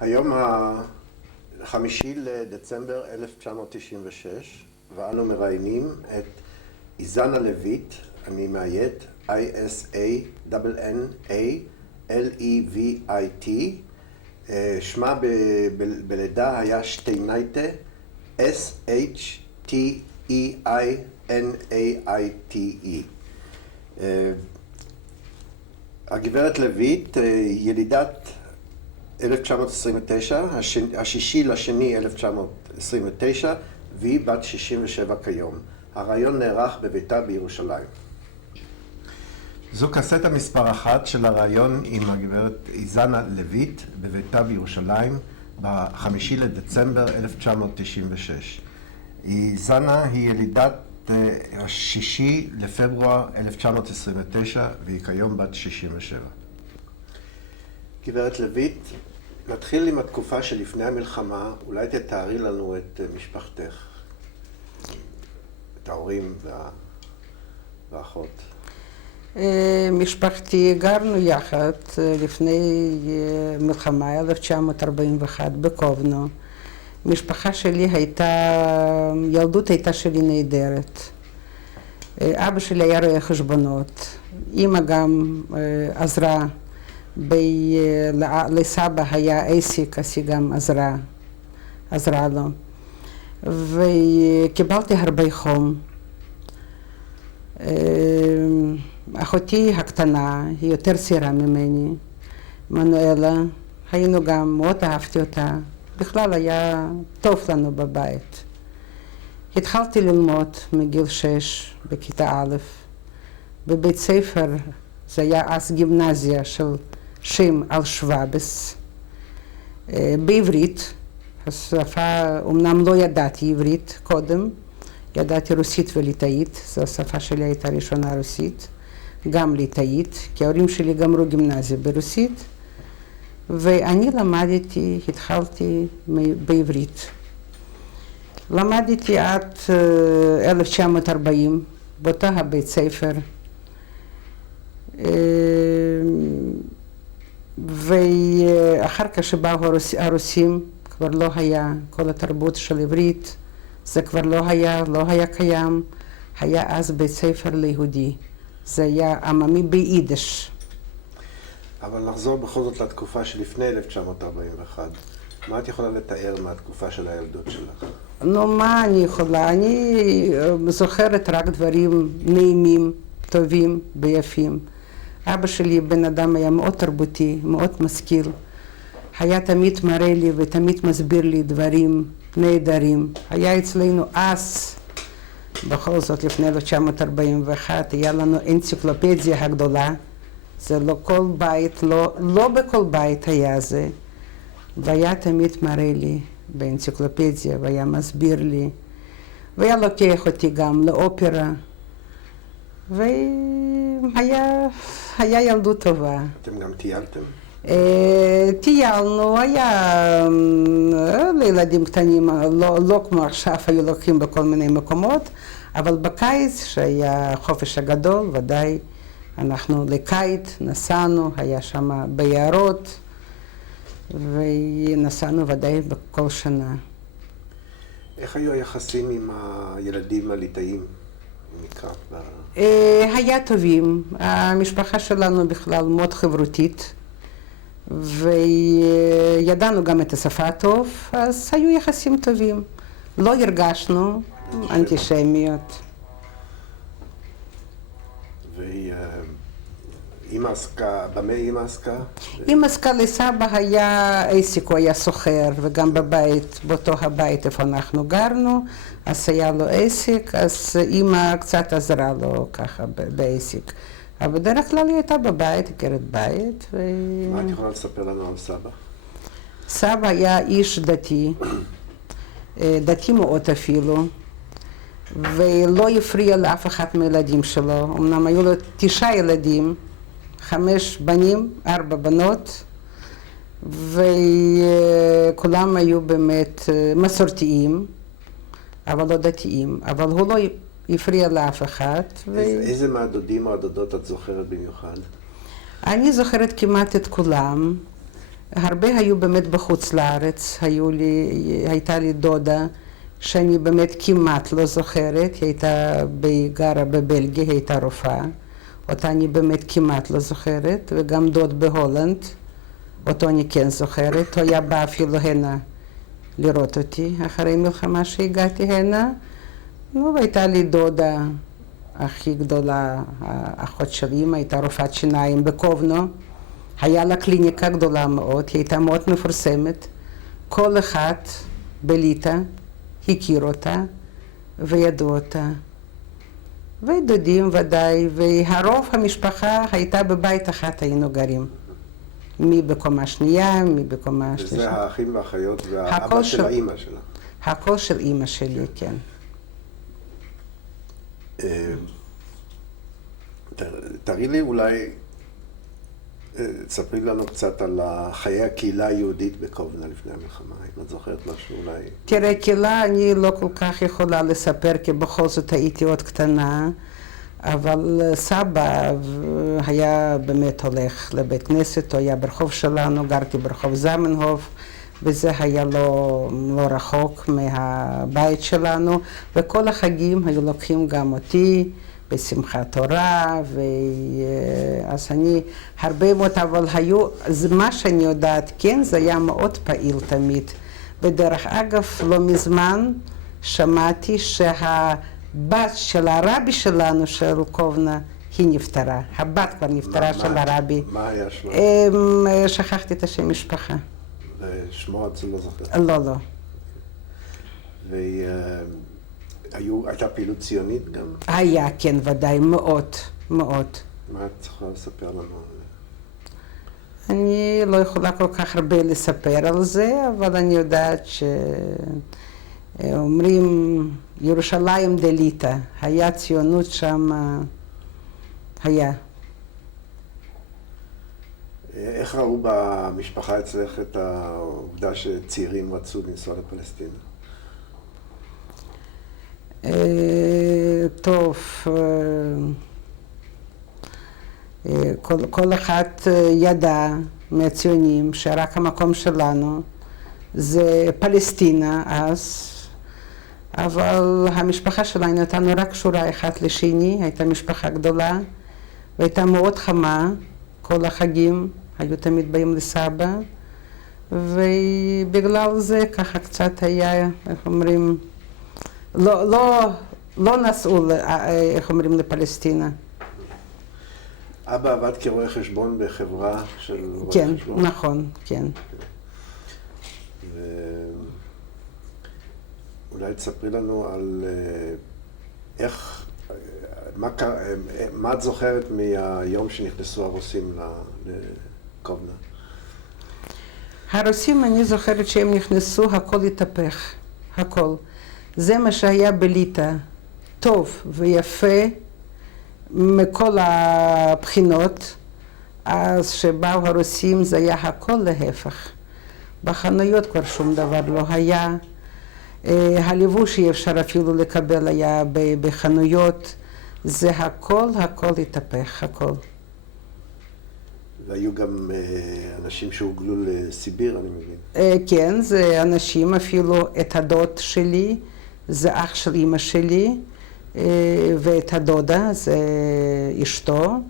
היום החמישי לדצמבר 1996, ואנו מראיינים את איזנה לויט, אני מאיית, I-S-A-N-N-A-L-E-V-I-T, שמה בלידה היה שטיינייטה, S-H-T-E-I-N-A-I-T-E. הגברת לויט, ילידת 1929, השישי לשני 1929, והיא בת 67 כיום. הרעיון נערך בביתה בירושלים. זו קסטה מספר 1 של הרעיון עם הגברת איזנה לויט בביתה בירושלים ב-5 לדצמבר 1996. איזנה היא ילידת השישי לפברואר 1929 והיא כיום בת 67. גברת לויט, נתחיל עם התקופה שלפני המלחמה, אולי תתארי לנו את משפחתך, את ההורים והאחות. משפחתי, גרנו יחד לפני מלחמה 1941 בקובנו. משפחה שלי ילדות הייתה שלי נהדרת. אבא שלי היה רואה חשבונות, אמא גם עזרה. לסבא היה עסק, אז היא גם עזרה לו. וקיבלתי הרבה חום. אחותי הקטנה, היא יותר צעירה ממני, מנואלה, היינו גם, מאוד אהבתי אותה. בכלל היה טוב לנו בבית. התחלתי ללמוד מגיל 6 בכיתה א', בבית ספר, זה היה אז גימנסיה של שם על שוואבס, בעברית. השפה, אמנם לא ידעתי עברית קודם, ידעתי רוסית וליטאית, זו השפה שלי הייתה ראשונה רוסית, גם ליטאית, כי ההורים שלי גמרו גימנסיה ברוסית, ואני התחלתי בעברית. למדתי עד 1940 באותה הבית ספר, ואחר כך שבאו הרוסים, כבר לא היה כל התרבות של עברית, זה כבר לא היה קיים, היה אז בית ספר ליהודי, זה היה עממי ביידיש. אבל נחזור בכל זאת לתקופה שלפני 1941, מה את יכולה לתאר מהתקופה של הילדות שלך? נו, מה אני יכולה? אני זוכרת רק דברים נעימים, טובים ויפים. אבא שלי בן אדם היה מאוד תרבותי, מאוד משכיל. היה תמיד מראה לי ותמיד מסביר לי דברים נהדרים. היה אצלנו אז, בכל זאת לפני 1941, היה לנו אנציקלופדיה הגדולה. זה לא כל בית, לא בכל בית היה זה. והיה תמיד מראה לי באנציקלופדיה, והיה מסביר לי. והיה לוקח אותי גם לאופרה. היה ילדות טובה. אתם גם טיילתם? טיילנו, היה לילדים קטנים, לא כמו עכשיו, היו לוקחים בכל מיני מקומות, אבל בקיץ, שהיה חופש הגדול, ודאי, אנחנו לקיץ נסענו, היה שם ביערות, ונסענו ודאי בכל שנה. איך היו היחסים עם הילדים הליטאים? היה טובים. המשפחה שלנו בכלל מאוד חברותית, וידענו גם את השפה טוב, אז היו יחסים טובים. לא הרגשנו אנטישמיות. ואמא עסקה, במה אמא עסקה? אמא עסקה, לסבא היה עסק, הוא היה סוחר, וגם בבית, באותו הבית איפה אנחנו גרנו, אז היה לו עסק, אז אמא קצת עזרה לו ככה בעסק. אבל בדרך כלל היא הייתה בבית, הכרת בית. מה את יכולה לספר לנו על סבא? סבא היה איש דתי, דתי מאוד אפילו, ולא הפריע לאף אחד מהילדים שלו. אמנם היו לו 9 ילדים, 5 בנים, 4 בנות, וכולם היו באמת מסורתיים, אבל לא דתיים, אבל הוא לא הפריע לאף אחד. איזה מהדודים או הדודות את זוכרת במיוחד? אני זוכרת כמעט את כולם. הרבה היו באמת בחוץ לארץ, הייתה לי דודה שאני באמת כמעט לא זוכרת, היא גרה בבלגיה, היא הייתה רופאה, אותה אני באמת כמעט לא זוכרת, וגם דוד בהולנד, אותו אני כן זוכרת, הוא היה בא אפילו הנה לראות אותי אחרי מלחמה שהגעתי הנה, והייתה לי דודה הכי גדולה, האחות של אמא, הייתה רופאת שיניים בקובנו, היה לה קליניקה גדולה מאוד, היא הייתה מאוד מפורסמת, כל אחד בליטא הכיר אותה וידעו אותה, ודודים ודאי, והרוב המשפחה הייתה בבית אחת, היינו גרים. מי בקומה שנייה, מי בקומה שלישית. וזה האחים והאחיות והאבא של האמא שלה. הכל של אמא שלי, כן. תראי לי אולי, תספרי לנו קצת על חיי הקהילה היהודית בקובנה לפני המלחמה, אם את זוכרת משהו אולי. תראה, קהילה אני לא כל כך יכולה לספר, כי בכל זאת הייתי עוד קטנה, אבל סבא היה באמת הולך לבית כנסת, הוא היה ברחוב שלנו, גרתי ברחוב זמנהוף, וזה היה לא רחוק מהבית שלנו, וכל החגים היו לוקחים גם אותי בשמחת תורה, אז אני הרבה מאוד, אבל היו, מה שאני יודעת, כן, זה היה מאוד פעיל תמיד. בדרך אגב, לא מזמן שמעתי שהבת של הרבי שלנו, של קובנה, היא נפטרה. הבת כבר נפטרה של הרבי. מה היה שמה? שכחתי את השם משפחה. שמו את לא זוכרת? לא. הייתה פעילות ציונית גם? היה, כן, ודאי, מאוד, מאוד. מה את צריכה לספר לנו? אני לא יכולה כל כך הרבה לספר על זה, אבל אני יודעת שאומרים ירושלים דליטא, היה ציונות שם, היה. איך ראו במשפחה אצלך את העובדה שצעירים רצו לנסוע לפלסטינה? טוב, כל אחד ידע מהציונים שרק המקום שלנו זה פלסטינה אז, אבל המשפחה שלנו הייתה נורא קשורה אחד לשני, הייתה משפחה גדולה והייתה מאוד חמה, כל החגים היו תמיד באים לסבא, ובגלל זה ככה קצת היה, איך אומרים, לא נסעו, איך אומרים, לפלסטינה. אבא עבד כרואה חשבון בחברה של רואה כן, חשבון? כן, נכון, כן. אולי תספרי לנו על איך, מה את זוכרת מהיום שנכנסו הרוסים לקובנה? הרוסים, אני זוכרת שהם נכנסו, הכל התהפך, הכל. זה מה שהיה בליטא, טוב ויפה מכל הבחינות, אז שבאו הרוסים זה היה הכל להפך. בחנויות כבר שום דבר לא היה, הלבוש אי אפשר אפילו לקבל היה בחנויות, זה הכל התהפך, הכל. והיו גם אנשים שהוגלו לסיביר, אני מבין. כן, זה אנשים, אפילו את הדוד שלי, זה אח של אמא שלי, ואת הדודה, זה אשתו,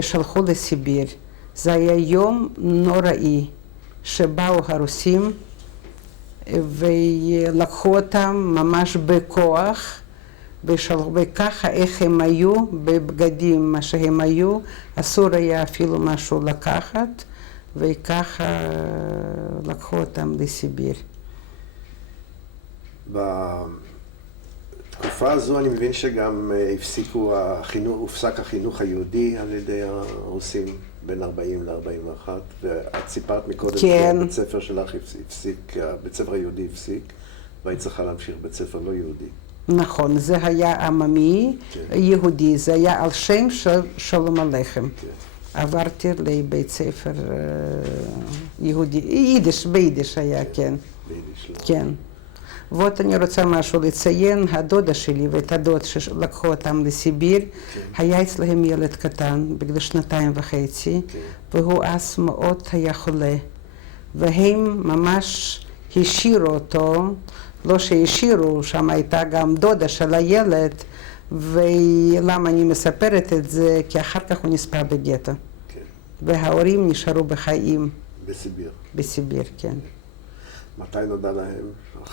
שלחו לסיביר. זה היה יום נוראי, שבאו הרוסים ולקחו אותם ממש בכוח, וככה איך הם היו, בבגדים מה שהם היו, אסור היה אפילו משהו לקחת, וככה לקחו אותם לסיביר. בתקופה הזו אני מבין שגם הופסק החינוך היהודי על ידי הרוסים בין 40 ל-41, ואת סיפרת מקודם שבית ספר שלך הפסיק, בית ספר היהודי הפסיק, והיית צריכה להמשיך בית ספר לא יהודי. נכון, זה היה עממי יהודי, זה היה על שם של שלום עליכם. עברתי לבית ספר יהודי, ביידיש היה, כן. כן. ועוד אני רוצה משהו לציין, הדודה שלי ואת הדוד שלקחו אותם לסיביר, היה אצלהם ילד קטן, בגלל 2.5 שניות, והוא אז מאוד היה חולה. והם ממש השאירו אותו, לא שהשאירו, שם הייתה גם דודה של הילד, ולמה אני מספרת את זה? כי אחר כך הוא נספה בגטו. כן. וההורים נשארו בחיים. בסיביר. בסיביר, כן. מתי נודע להם?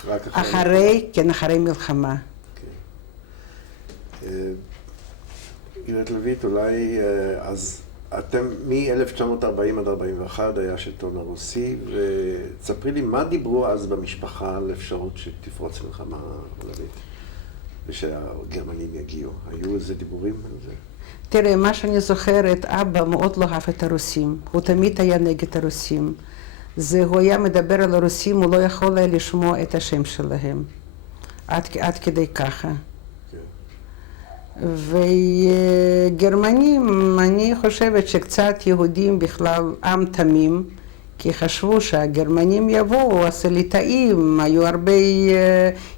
רק אחרי מלחמה. גברת לויט, אולי אז אתם מ-1940 עד 41 היה השלטון הרוסי, ותספרי לי מה דיברו אז במשפחה על אפשרות שתפרוץ מלחמה עולמית ושהגרמנים יגיעו. היו איזה דיבורים על זה? תראה, מה שאני זוכרת, אבא מאוד לא אהב את הרוסים. הוא תמיד היה נגד הרוסים. הוא היה מדבר על הרוסים, הוא לא יכול היה לשמוע את השם שלהם. עד כדי ככה. וגרמנים, אני חושבת שקצת יהודים בכלל עם תמים, כי חשבו שהגרמנים יבואו, אז הליטאים, היו הרבה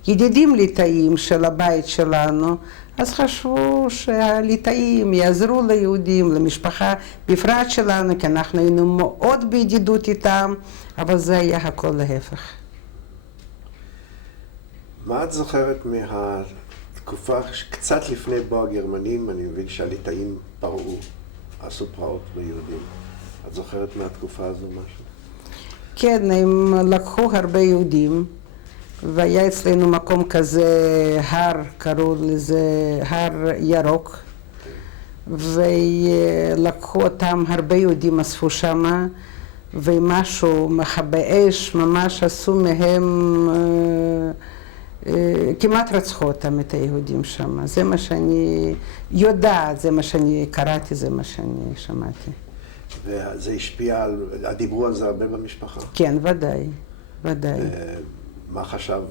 ידידים ליטאים של הבית שלנו, אז חשבו שהליטאים יעזרו ליהודים, למשפחה בפרט שלנו, כי אנחנו היינו מאוד בידידות איתם, אבל זה היה הכל להפך. מה את זוכרת תקופה קצת לפני בוא הגרמנים, אני מבין שהליטאים פרעו, עשו פרעות ביהודים. את זוכרת מהתקופה הזו משהו? כן, הם לקחו הרבה יהודים, והיה אצלנו מקום כזה, הר, קראו לזה הר ירוק, ולקחו אותם, הרבה יהודים אספו שמה, ומשהו, מכבי אש, ממש עשו מהם כמעט רצחו אותם, את היהודים שם. זה מה שאני יודעת, זה מה שאני קראתי, זה מה שאני שמעתי. וזה השפיע דיברו על זה הרבה במשפחה? כן, ודאי, ודאי. מה חשב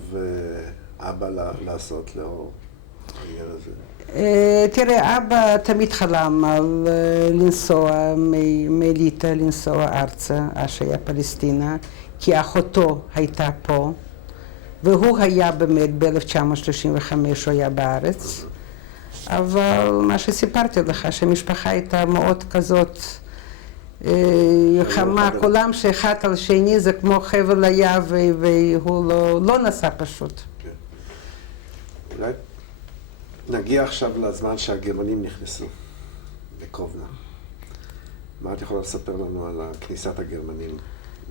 אבא לעשות לאור העניין הזה? תראה, אבא תמיד חלם על לנסוע מליטא, לנסוע ארצה, שהיה פלסטינה, כי אחותו הייתה פה. והוא היה באמת ב-1935, הוא היה בארץ, אבל מה שסיפרתי לך, שהמשפחה הייתה מאוד כזאת חמה, כולם שאחד על שני זה כמו חבל היה, והוא לא נסע פשוט. אולי נגיע עכשיו לזמן שהגרמנים נכנסו לקובנה. מה את יכולה לספר לנו על כניסת הגרמנים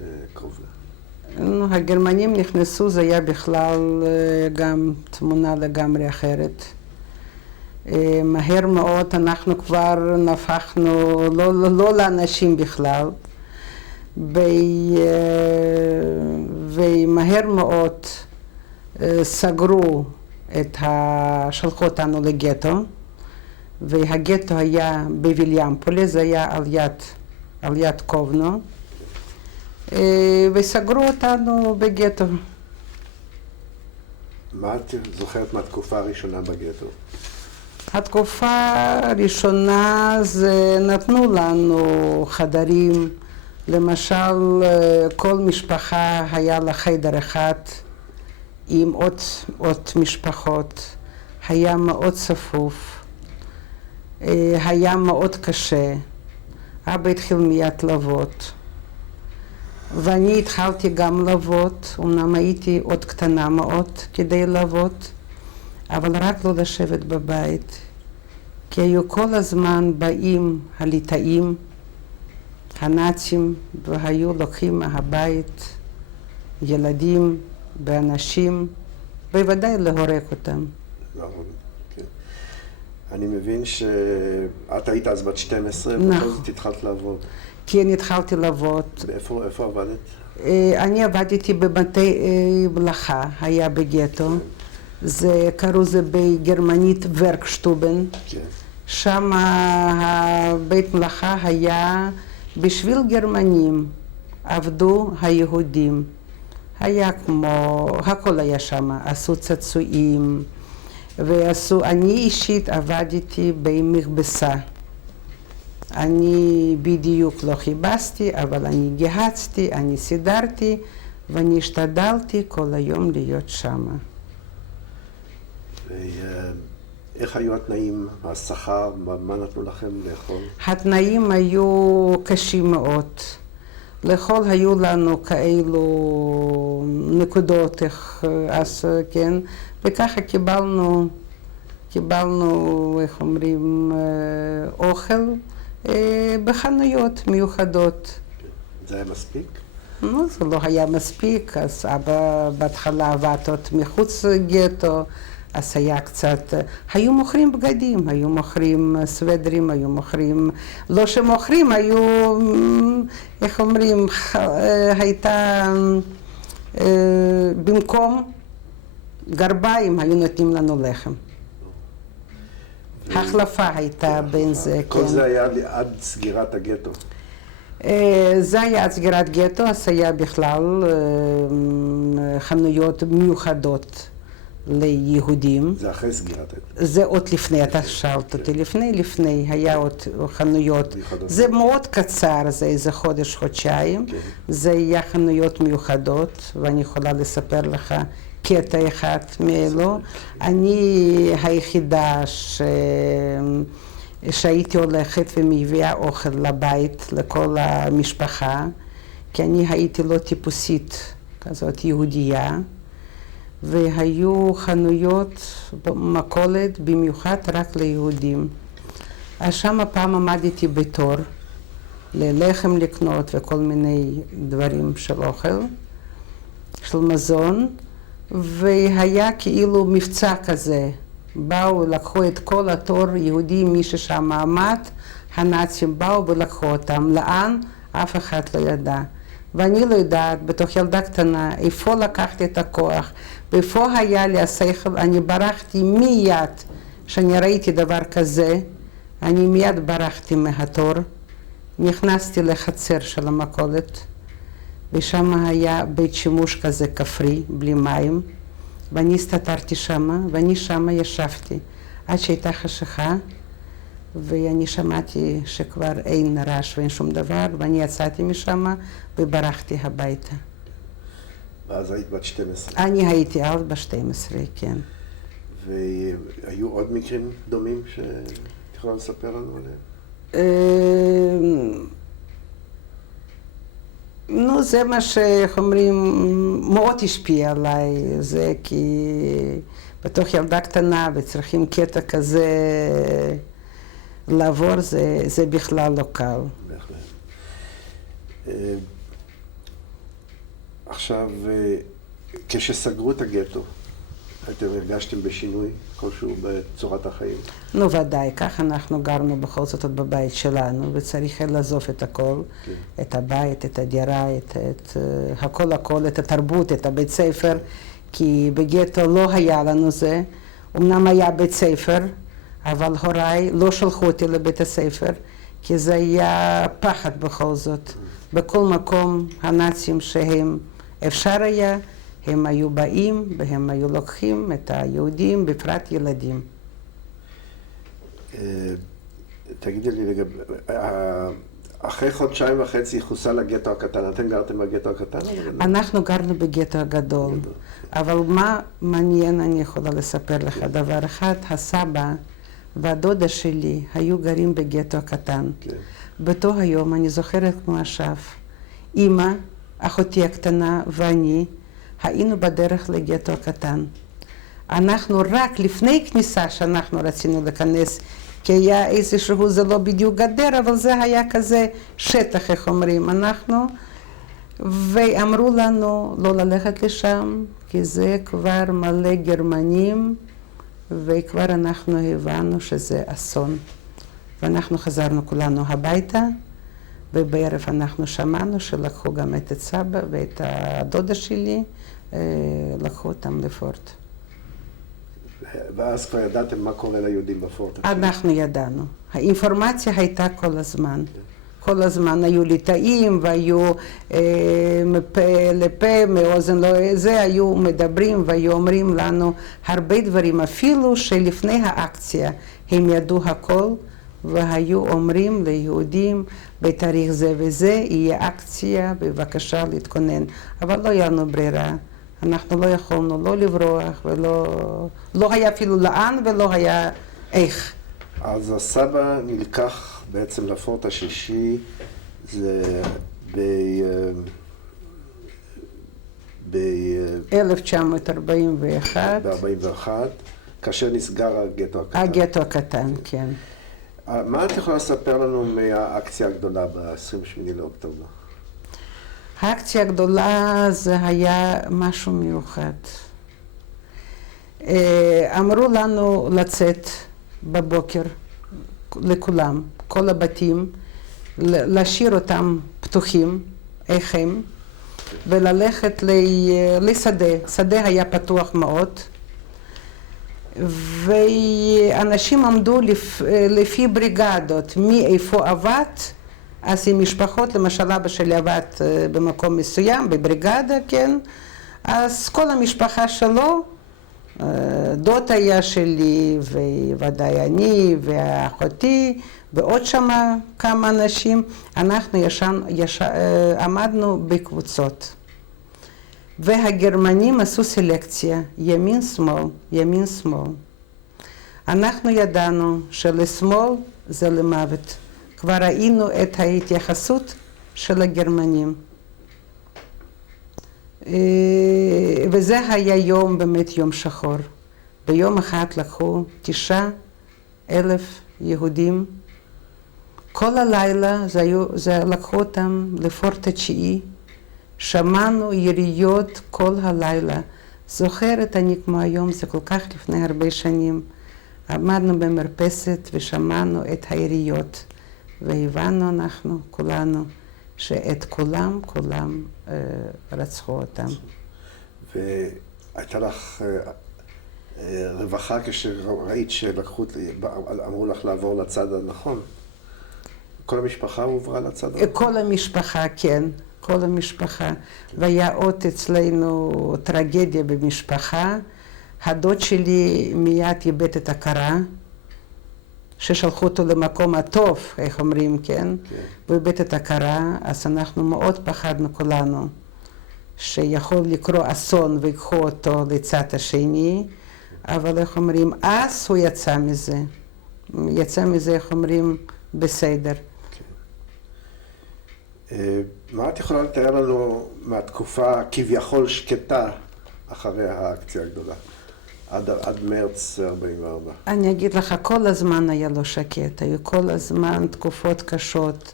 לקובנה? הגרמנים נכנסו, זה היה בכלל גם תמונה לגמרי אחרת. מהר מאוד אנחנו כבר נפחנו לא לאנשים בכלל, ומהר מאוד סגרו שלחו אותנו לגטו, והגטו היה בוויליאמפולי, זה היה על יד קובנו. וסגרו אותנו בגטו. מה את זוכרת מהתקופה הראשונה בגטו? התקופה הראשונה זה נתנו לנו חדרים, למשל כל משפחה היה לה חדר אחד עם עוד משפחות, היה מאוד צפוף, היה מאוד קשה, אבא התחיל מיד לעבוד. ואני התחלתי גם לעבוד, אמנם הייתי עוד קטנה מאוד כדי לעבוד, אבל רק לא לשבת בבית, כי היו כל הזמן באים הליטאים, הנאצים, והיו לוקחים מהבית ילדים ואנשים, בוודאי להורג אותם. כן. אני מבין שאת היית אז בת 12, ובכל זאת התחלת לעבוד. כן, התחלתי לעבוד. איפה עבדת? אני עבדתי בבתי מלאכה, היה בגטו. זה קראו זה בגרמנית ורקשטובן. שם הבית מלאכה היה בשביל גרמנים, עבדו היהודים. היה כמו, הכל היה שם, עשו צעצועים, אני אישית עבדתי במכבסה. אני בדיוק לא חיבסתי, אבל אני גיהצתי, אני סידרתי, ואני השתדלתי כל היום להיות שם. איך היו התנאים, השכר, מה נתנו לכם לאכול? התנאים היו קשים מאוד. לכל היו לנו כאלו נקודות, אז כן, וככה קיבלנו, איך אומרים, אוכל בחנויות מיוחדות. זה היה מספיק? נו, זה לא היה מספיק, אז אבא בהתחלה עבד עוד מחוץ לגטו, אז היה קצת, היו מוכרים בגדים, היו מוכרים סוודרים, היו מוכרים, לא שמוכרים, היו, איך אומרים, הייתה, במקום גרביים היו נותנים לנו לחם. החלפה הייתה בין זה, כל זה היה עד סגירת הגטו. זה היה עד סגירת גטו, אז היה בכלל חנויות מיוחדות ליהודים. זה אחרי סגירת הגטו. זה עוד לפני, אתה שאלת אותי, לפני, היה עוד חנויות. זה מאוד קצר, זה איזה חודש, חודשיים. זה היה חנויות מיוחדות, ואני יכולה לספר לך קטע אחד מאלו. אני היחידה שהייתי הולכת ומביאה אוכל לבית לכל המשפחה, כי אני הייתי לא טיפוסית כזאת יהודייה, והיו חנויות מכולת במיוחד רק ליהודים. אז שם פעם עמדתי בתור ללחם לקנות וכל מיני דברים של אוכל, של מזון, והיה כאילו מבצע כזה. באו, לקחו את כל התור יהודי, מי ששם עמד, הנאצים באו ולקחו אותם. לאן? אף אחד לא ידע. ואני לא יודעת, בתוך ילדה קטנה, איפה לקחתי את הכוח, ואיפה היה לי השכל. אני ברחתי מיד, כשאני ראיתי דבר כזה, אני מיד ברחתי מהתור, נכנסתי לחצר של המכולת, ושם היה בית שימוש כזה כפרי, בלי מים, ואני הסתתרתי שמה, ואני שמה ישבתי, עד שהייתה חשיכה, ואני שמעתי שכבר אין רעש ואין שום דבר, ואני יצאתי משם וברחתי הביתה. ואז היית בת 12. אני הייתי אז בת 12, כן. והיו עוד מקרים דומים שאת יכולה לספר לנו עליהם? נו, זה מה שאיך אומרים, מאוד השפיע עליי, זה כי בתוך ילדה קטנה וצריכים קטע כזה לעבור, זה בכלל לא קל. בהחלט. עכשיו, כשסגרו את הגטו, אתם הרגשתם בשינוי כלשהו בצורת החיים? נו, ודאי, כך אנחנו גרנו בכל זאת עוד בבית שלנו, וצריך לעזוב את הכל, את הבית, את הדירה, את הכל, את התרבות, את הבית ספר, כי בגטו לא היה לנו זה. אמנם היה בית ספר, אבל הוריי לא שלחו אותי לבית הספר, כי זה היה פחד בכל זאת. בכל מקום הנאצים שהם אפשר היה, הם היו באים והם היו לוקחים את היהודים, בפרט ילדים. תגידי לי, אחרי חודשיים וחצי חוסל הגטו הקטן, אתם גרתם בגטו הקטן? אנחנו גרנו בגטו הגדול, אבל מה מעניין אני יכולה לספר לך דבר אחד, הסבא והדודה שלי היו גרים בגטו הקטן. באותו היום, אני זוכרת כמו עכשיו, אמא, אחותי הקטנה ואני, היינו בדרך לגטו הקטן. אנחנו רק לפני כניסה שאנחנו רצינו להיכנס, כי היה איזשהו, זה לא בדיוק גדר, אבל זה היה כזה שטח, איך אומרים, אנחנו, ואמרו לנו לא ללכת לשם, כי זה כבר מלא גרמנים, וכבר אנחנו הבנו שזה אסון. ואנחנו חזרנו כולנו הביתה, ובערב אנחנו שמענו שלקחו גם את סבא ואת הדודה שלי, לקחו אותם לפורט. ואז כבר ידעתם מה קורה ליהודים בפורט? אנחנו ידענו. האינפורמציה הייתה כל הזמן. כל הזמן היו ליטאים והיו מפה לפה, מאוזן לא זה, היו מדברים והיו אומרים לנו הרבה דברים, אפילו שלפני האקציה הם ידעו הכל, והיו אומרים ליהודים בתאריך זה וזה יהיה אקציה, בבקשה להתכונן. אבל לא היה לנו ברירה. אנחנו לא יכולנו לא לברוח לא היה אפילו לאן ולא היה איך. אז הסבא נלקח בעצם לפורט השישי, זה ב-1941. ב-41, כאשר נסגר הגטו הקטן. הגטו הקטן, כן. מה את יכולה לספר לנו מהאקציה הגדולה ב-28 לאוקטובר? האקציה הגדולה זה היה משהו מיוחד. אמרו לנו לצאת בבוקר לכולם, כל הבתים, להשאיר אותם פתוחים, איך הם, וללכת לשדה. שדה היה פתוח מאוד, ואנשים עמדו לפי בריגדות, מי איפה עבד, אז עם משפחות, למשל אבא שלי עבד במקום מסוים, בבריגדה, כן, אז כל המשפחה שלו, דוד היה שלי, וודאי אני, ואחותי, ועוד שמה כמה אנשים, אנחנו עמדנו בקבוצות. והגרמנים עשו סלקציה, ימין שמאל, ימין שמאל. אנחנו ידענו שלשמאל זה למוות. כבר ראינו את ההתייחסות של הגרמנים. וזה היה יום, באמת יום שחור. ביום אחד לקחו 9,000 יהודים. כל הלילה לקחו אותם לפורט התשיעי. שמענו יריות כל הלילה. זוכרת אני כמו היום, זה כל כך לפני הרבה שנים. עמדנו במרפסת ושמענו את היריות. והבנו אנחנו, כולנו, שאת כולם רצחו אותם. והייתה לך רווחה כשראית אמרו לך לעבור לצד הנכון? כל המשפחה הועברה לצד הנכון? כל המשפחה, כן. כל המשפחה. והיה עוד אצלנו טרגדיה במשפחה. הדוד שלי מיד איבד את ההכרה. ששלחו אותו למקום הטוב, איך אומרים, כן? הוא איבד את ההכרה, אז אנחנו מאוד פחדנו כולנו, שיכול לקרות אסון ויקחו אותו לצד השני, אבל איך אומרים, אז הוא יצא מזה. יצא מזה, איך אומרים, בסדר. מה את יכולה לתאר לנו מהתקופה כביכול שקטה אחרי האקציה הגדולה? עד מרץ 44. אני אגיד לך, כל הזמן היה לא שקט, היו כל הזמן תקופות קשות.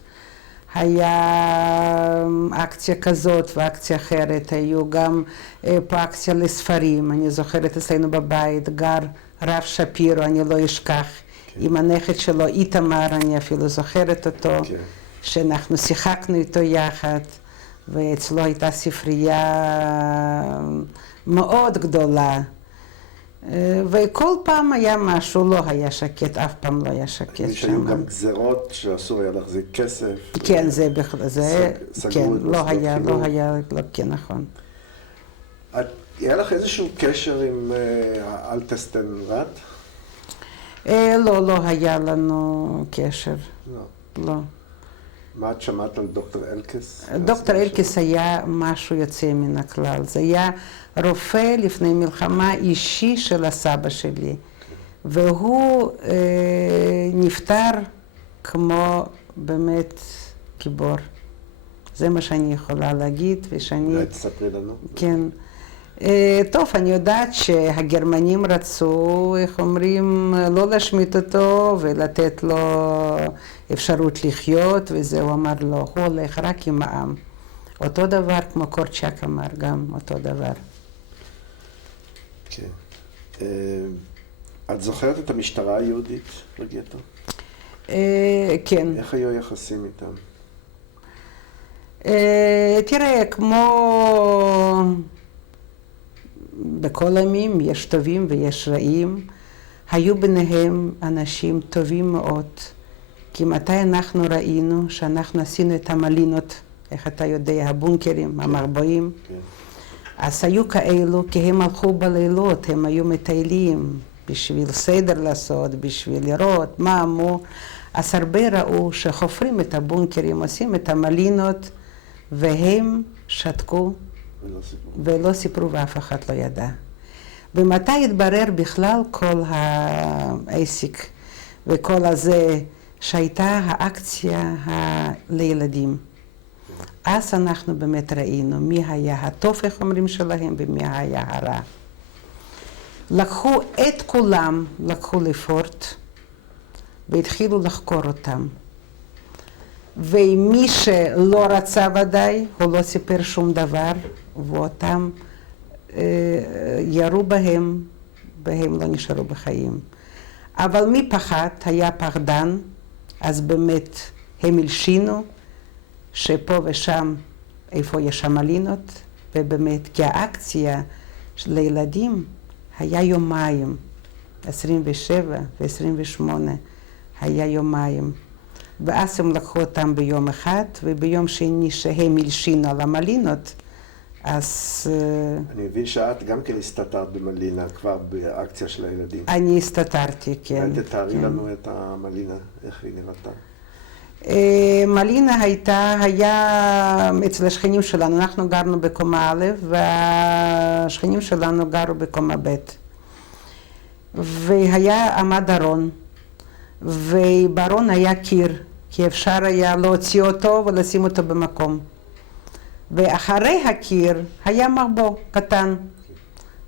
היה אקציה כזאת ואקציה אחרת, היו גם פה אקציה לספרים, אני זוכרת אצלנו בבית, גר רב שפירו, אני לא אשכח, עם הנכד שלו, איתמר, אני אפילו זוכרת אותו, שאנחנו שיחקנו איתו יחד, ואצלו הייתה ספרייה מאוד גדולה. וכל פעם היה משהו, לא היה שקט, אף פעם לא היה שקט שם. שהיו גם גזרות שאסור היה להחזיק כסף. כן, זה, כן, לא היה, כן, נכון. היה לך איזשהו קשר עם אלטסטן רד? לא היה לנו קשר. לא. מה את שמעת על דוקטור אלקס? דוקטור אלקס היה משהו יוצא מן הכלל. זה היה רופא לפני מלחמה אישי של הסבא שלי. והוא נפטר כמו באמת גיבור. זה מה שאני יכולה להגיד, ושאני... אולי תספרי לנו. כן. טוב, אני יודעת שהגרמנים רצו, איך אומרים, לא להשמיט אותו ולתת לו אפשרות לחיות, וזה הוא אמר לו, הוא הולך רק עם העם. אותו דבר כמו קורצ'אק אמר, גם אותו דבר. כן. את זוכרת את המשטרה היהודית בגטו? כן. איך היו היחסים איתם? תראה, כמו בכל עמים יש טובים ויש רעים. היו ביניהם אנשים טובים מאוד. כי מתי אנחנו ראינו שאנחנו עשינו את המלינות, איך אתה יודע, הבונקרים, המרבועים. אז היו כאלו, כי הם הלכו בלילות, הם היו מטיילים בשביל סדר לעשות, בשביל לראות מה אמרו. אז הרבה ראו שחופרים את הבונקרים, עושים את המלינות, והם שתקו ולא סיפרו ואף אחד לא ידע. ומתי התברר בכלל כל העסק וכל הזה, שהייתה האקציה לילדים. אז אנחנו באמת ראינו מי היה הטוב, איך אומרים שלהם, ומי היה הרע. לקחו את כולם, לקחו לפורט, והתחילו לחקור אותם. ומי שלא רצה ודאי, הוא לא סיפר שום דבר, ואותם ירו בהם, והם לא נשארו בחיים. אבל מי פחד? היה פחדן, אז באמת הם הלשינו, שפה ושם, איפה יש המלינות, ובאמת, כי האקציה של הילדים היה יומיים, 27 ו-28 היה יומיים. ואז הם לקחו אותם ביום אחד, וביום שני שהם הלשינו על המלינות, אז... אני מבין שאת גם כן הסתתרת במלינה כבר באקציה של הילדים. אני הסתתרתי, כן. תתארי לנו את המלינה, איך היא נראתה. מלינה היה אצל השכנים שלנו, אנחנו גרנו בקומה א', והשכנים שלנו גרו בקומה ב'. והיה עמד ארון, ובארון היה קיר, כי אפשר היה להוציא אותו ולשים אותו במקום. ואחרי הקיר היה מחבוא קטן,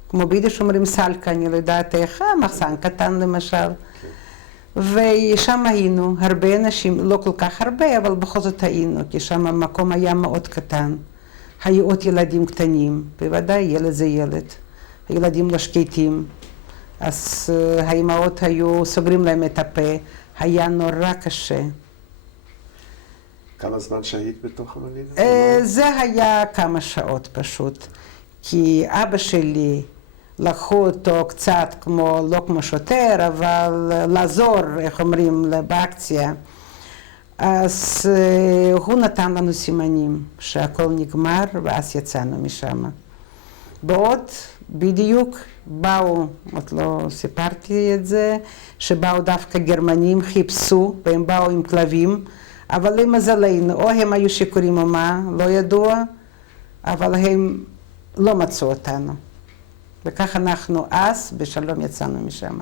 כמו ביידיש אומרים סלקה, אני לא יודעת איך, מחסן קטן למשל. ושם היינו, הרבה אנשים, לא כל כך הרבה, אבל בכל זאת היינו, כי שם המקום היה מאוד קטן. היו עוד ילדים קטנים, בוודאי ילד זה ילד. הילדים לא שקטים, אז האימהות היו סוגרים להם את הפה, היה נורא קשה. כמה זמן שהיית בתוך המלינה? זה היה כמה שעות פשוט, כי אבא שלי לקחו אותו קצת כמו, לא כמו שוטר, אבל לעזור, איך אומרים, באקציה. אז הוא נתן לנו סימנים שהכל נגמר, ואז יצאנו משם. בעוד בדיוק באו, עוד לא סיפרתי את זה, שבאו דווקא גרמנים, חיפשו, והם באו עם כלבים, אבל למזלנו, או הם היו שיכורים או מה, לא ידוע, אבל הם לא מצאו אותנו. וכך אנחנו אז בשלום יצאנו משם.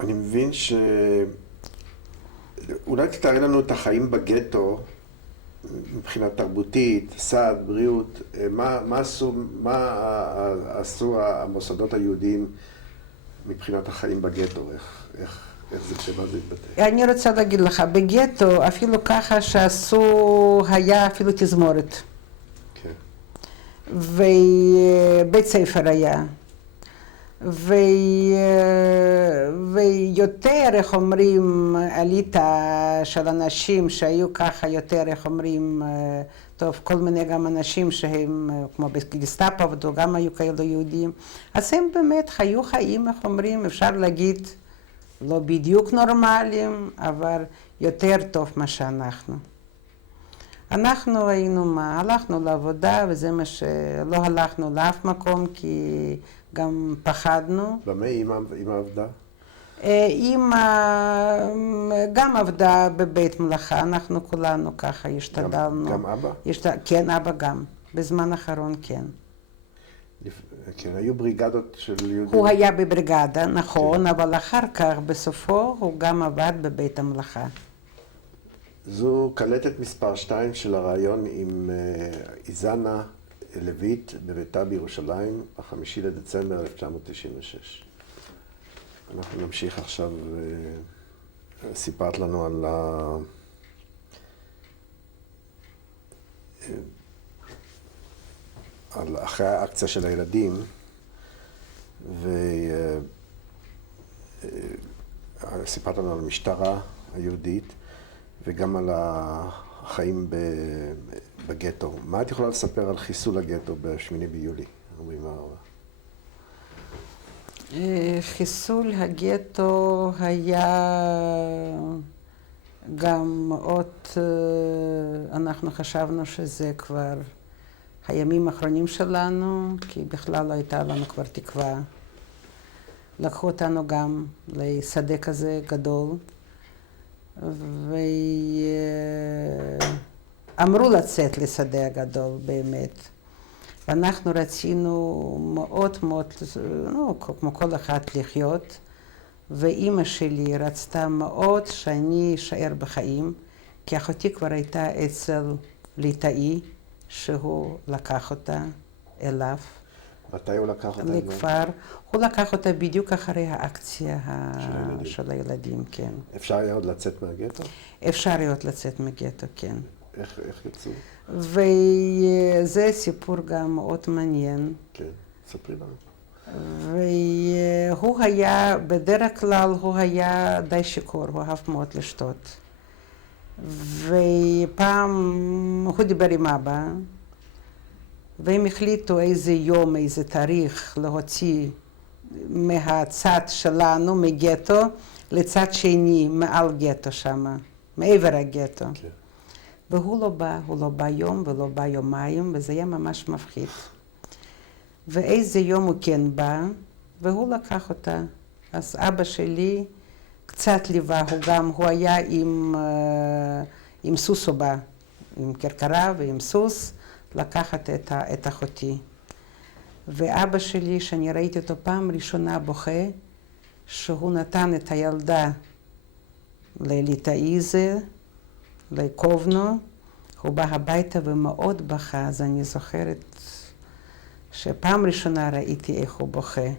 אני מבין אולי תתארי לנו את החיים בגטו, מבחינה תרבותית, סעד, בריאות, מה עשו המוסדות היהודיים מבחינת החיים בגטו, איך זה התבטא? אני רוצה להגיד לך, בגטו אפילו ככה שעשו, היה אפילו תזמורת. כן. ובית ספר היה. ויותר, איך אומרים, אליטה של אנשים שהיו ככה יותר, איך אומרים, טוב, כל מיני גם אנשים שהם, כמו בגסטאפו עבדו, גם היו כאלו יהודים. אז הם באמת חיו חיים, איך אומרים, אפשר להגיד, לא בדיוק נורמליים, אבל יותר טוב מה שאנחנו. אנחנו היינו מה? הלכנו לעבודה, וזה מה שלא הלכנו לאף מקום, כי גם פחדנו. במה אמא עבדה? אמא גם עבדה בבית מלאכה, אנחנו כולנו ככה השתדלנו. גם אבא? כן, אבא גם. בזמן האחרון כן. כן, היו בריגדות של יהודים. הוא היה בבריגדה, נכון, אבל אחר כך, בסופו, הוא גם עבד בבית המלאכה. זו קלטת מספר 2 של הרעיון עם איזנה לויט בביתה בירושלים, ב5 לדצמבר 1996. אנחנו נמשיך עכשיו, סיפרת לנו על אחרי האקציה של הילדים, וסיפרת לנו על המשטרה היהודית, וגם על החיים בגטו. מה את יכולה לספר על חיסול הגטו ב8 ביולי? חיסול הגטו היה גם מאוד, אנחנו חשבנו שזה כבר הימים האחרונים שלנו, כי בכלל לא הייתה לנו כבר תקווה. לקחו אותנו גם לשדה כזה גדול, ואמרו לצאת לשדה הגדול באמת. ואנחנו רצינו מאוד מאוד, כמו כל אחד לחיות, ואימא שלי רצתה מאוד שאני אשאר בחיים, כי אחותי כבר הייתה אצל ליטאי, שהוא לקח אותה אליו. מתי הוא לקח אותה? לכפר. הוא לקח אותה בדיוק אחרי האקציה של הילדים, כן. אפשר היה עוד לצאת מהגטו? אפשר היה עוד לצאת מהגטו, כן. איך יצאו? וזה סיפור גם מאוד מעניין. כן, ספרי לנו. והוא היה, בדרך כלל הוא היה די שיכור, הוא אהב מאוד לשתות. ופעם הוא דיבר עם אבא, והם החליטו איזה יום, איזה תאריך להוציא מהצד שלנו, מגטו, לצד שני, מעל גטו שם, מעבר הגטו. כן. והוא לא בא יום ולא בא יומיים, וזה היה ממש מפחיד. ואיזה יום הוא כן בא, והוא לקח אותה. אז אבא שלי קצת ליווה, הוא היה עם סוס הוא בא, עם כרכרה ועם סוס, לקחת את אחותי. ואבא שלי, שאני ראיתי אותו פעם ראשונה בוכה, שהוא נתן את הילדה לליטאי זה, לקובנו, הוא בא הביתה ומאוד בכה, אז אני זוכרת שפעם ראשונה ראיתי איך הוא בוכה.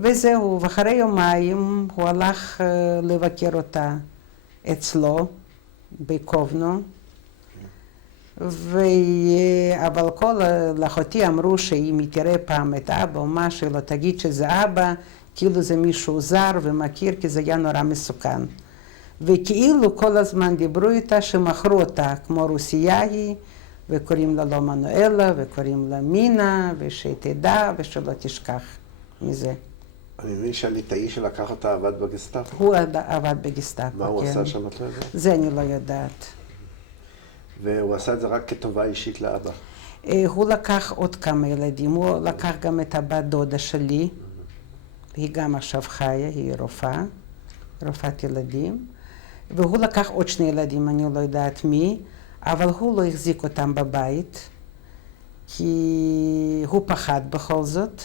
וזהו, ואחרי יומיים הוא הלך לבקר אותה אצלו, בקובנו, אבל לאחותי אמרו שאם היא תראה פעם את אבא או משהו, לא תגיד שזה אבא, כאילו זה מישהו זר ומכיר, כי זה היה נורא מסוכן. וכאילו כל הזמן דיברו איתה שמכרו אותה, כמו רוסייה היא, וקוראים לה לא מנואלה, וקוראים לה מינה, ושתדע, ושלא תשכח מזה. אני מבין שהליטאי שלקח אותה עבד בגסטאפו. הוא עבד בגסטאפו, כן. מה הוא עשה שם, את לא יודעת? זה אני לא יודעת. והוא עשה את זה רק כטובה אישית לאבא. הוא לקח עוד כמה ילדים, הוא לקח גם את הבת דודה שלי, היא גם עכשיו חיה, היא רופאת ילדים, והוא לקח עוד 2 ילדים, אני לא יודעת מי, אבל הוא לא החזיק אותם בבית, כי הוא פחד בכל זאת,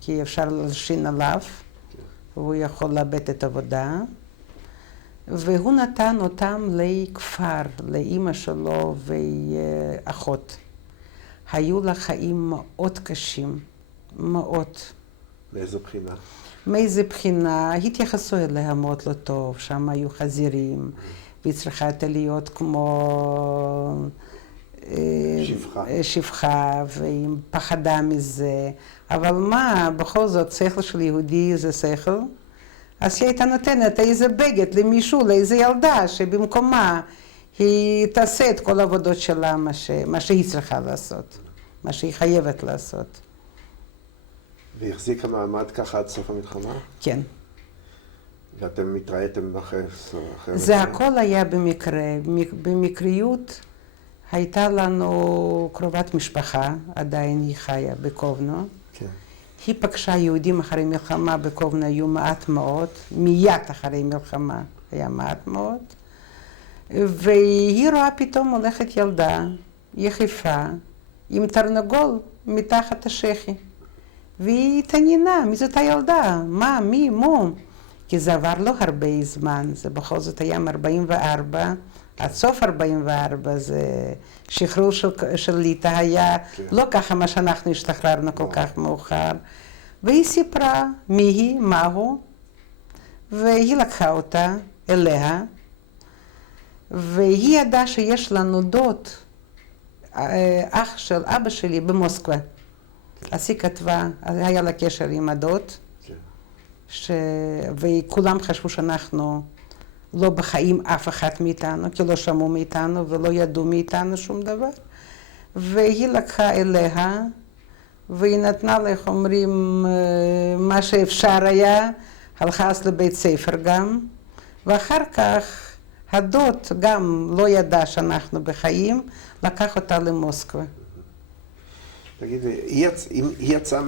כי אפשר להלשין עליו, והוא יכול לאבד את העבודה, והוא נתן אותם לכפר, לאמא שלו ואחות. היו לה חיים מאוד קשים, מאוד. מאיזו בחינה? מאיזו בחינה? התייחסו אליה מאוד לא טוב, שם היו חזירים, והיא צריכה הייתה להיות כמו שפחה, והיא פחדה מזה. אבל מה, בכל זאת, שכל של יהודי זה שכל. אז היא הייתה נותנת איזה בגד למישהו, לאיזה ילדה, שבמקומה היא תעשה את כל העבודות שלה, מה שהיא צריכה לעשות, מה שהיא חייבת לעשות. והיא החזיקה מעמד ככה עד סוף המלחמה? כן. ואתם התראיתם אחרי זה הכל היה במקרה. במקריות הייתה לנו קרובת משפחה, עדיין היא חיה בקובנו. כן. היא פגשה יהודים אחרי מלחמה, בקובנו היו מעט מאוד, מיד אחרי מלחמה היה מעט מאוד. והיא רואה פתאום הולכת ילדה יחפה עם תרנגול מתחת השכי. והיא התעניינה, מי זאת הילדה? מה, מי, מו? כי זה עבר לא הרבה זמן, זה בכל זאת היה מ-44, עד סוף 44, זה שחרור של ליטא היה לא ככה מה שאנחנו השתחררנו כל כך מאוחר. והיא סיפרה מי היא, מהו, והיא לקחה אותה אליה, והיא ידעה שיש לנו דוד, אח של אבא שלי במוסקבה. אז היא כתבה, היה לה קשר עם הדוד, וכולם חשבו שאנחנו לא בחיים אף אחד מאיתנו, כי לא שמעו מאיתנו ולא ידעו מאיתנו שום דבר. והיא לקחה אליה, והיא נתנה לה, איך אומרים, מה שאפשר היה, הלכה אז לבית ספר גם, ואחר כך הדוד גם לא ידע שאנחנו בחיים, לקח אותה למוסקבה. תגידי, היא יצאה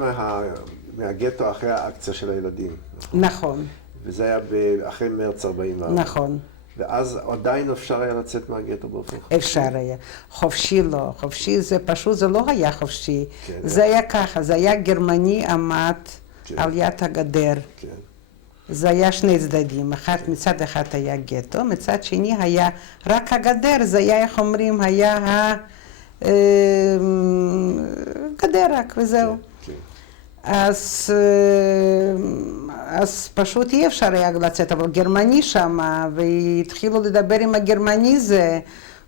מהגטו אחרי האקציה של הילדים. נכון. וזה היה אחרי מרץ 44. נכון. ואז עדיין אפשר היה לצאת מהגטו באופן חופשי? אפשר היה. חופשי לא. חופשי זה פשוט, זה לא היה חופשי. כן. זה היה ככה, זה היה גרמני עמד כן. על יד הגדר. כן. זה היה שני צדדים, מצד אחד היה גטו, מצד שני היה רק הגדר, זה היה, איך אומרים, היה גדר רק וזהו. כן. אז פשוט אי אפשר היה לצאת, אבל גרמני שם, והתחילו לדבר עם הגרמני זה,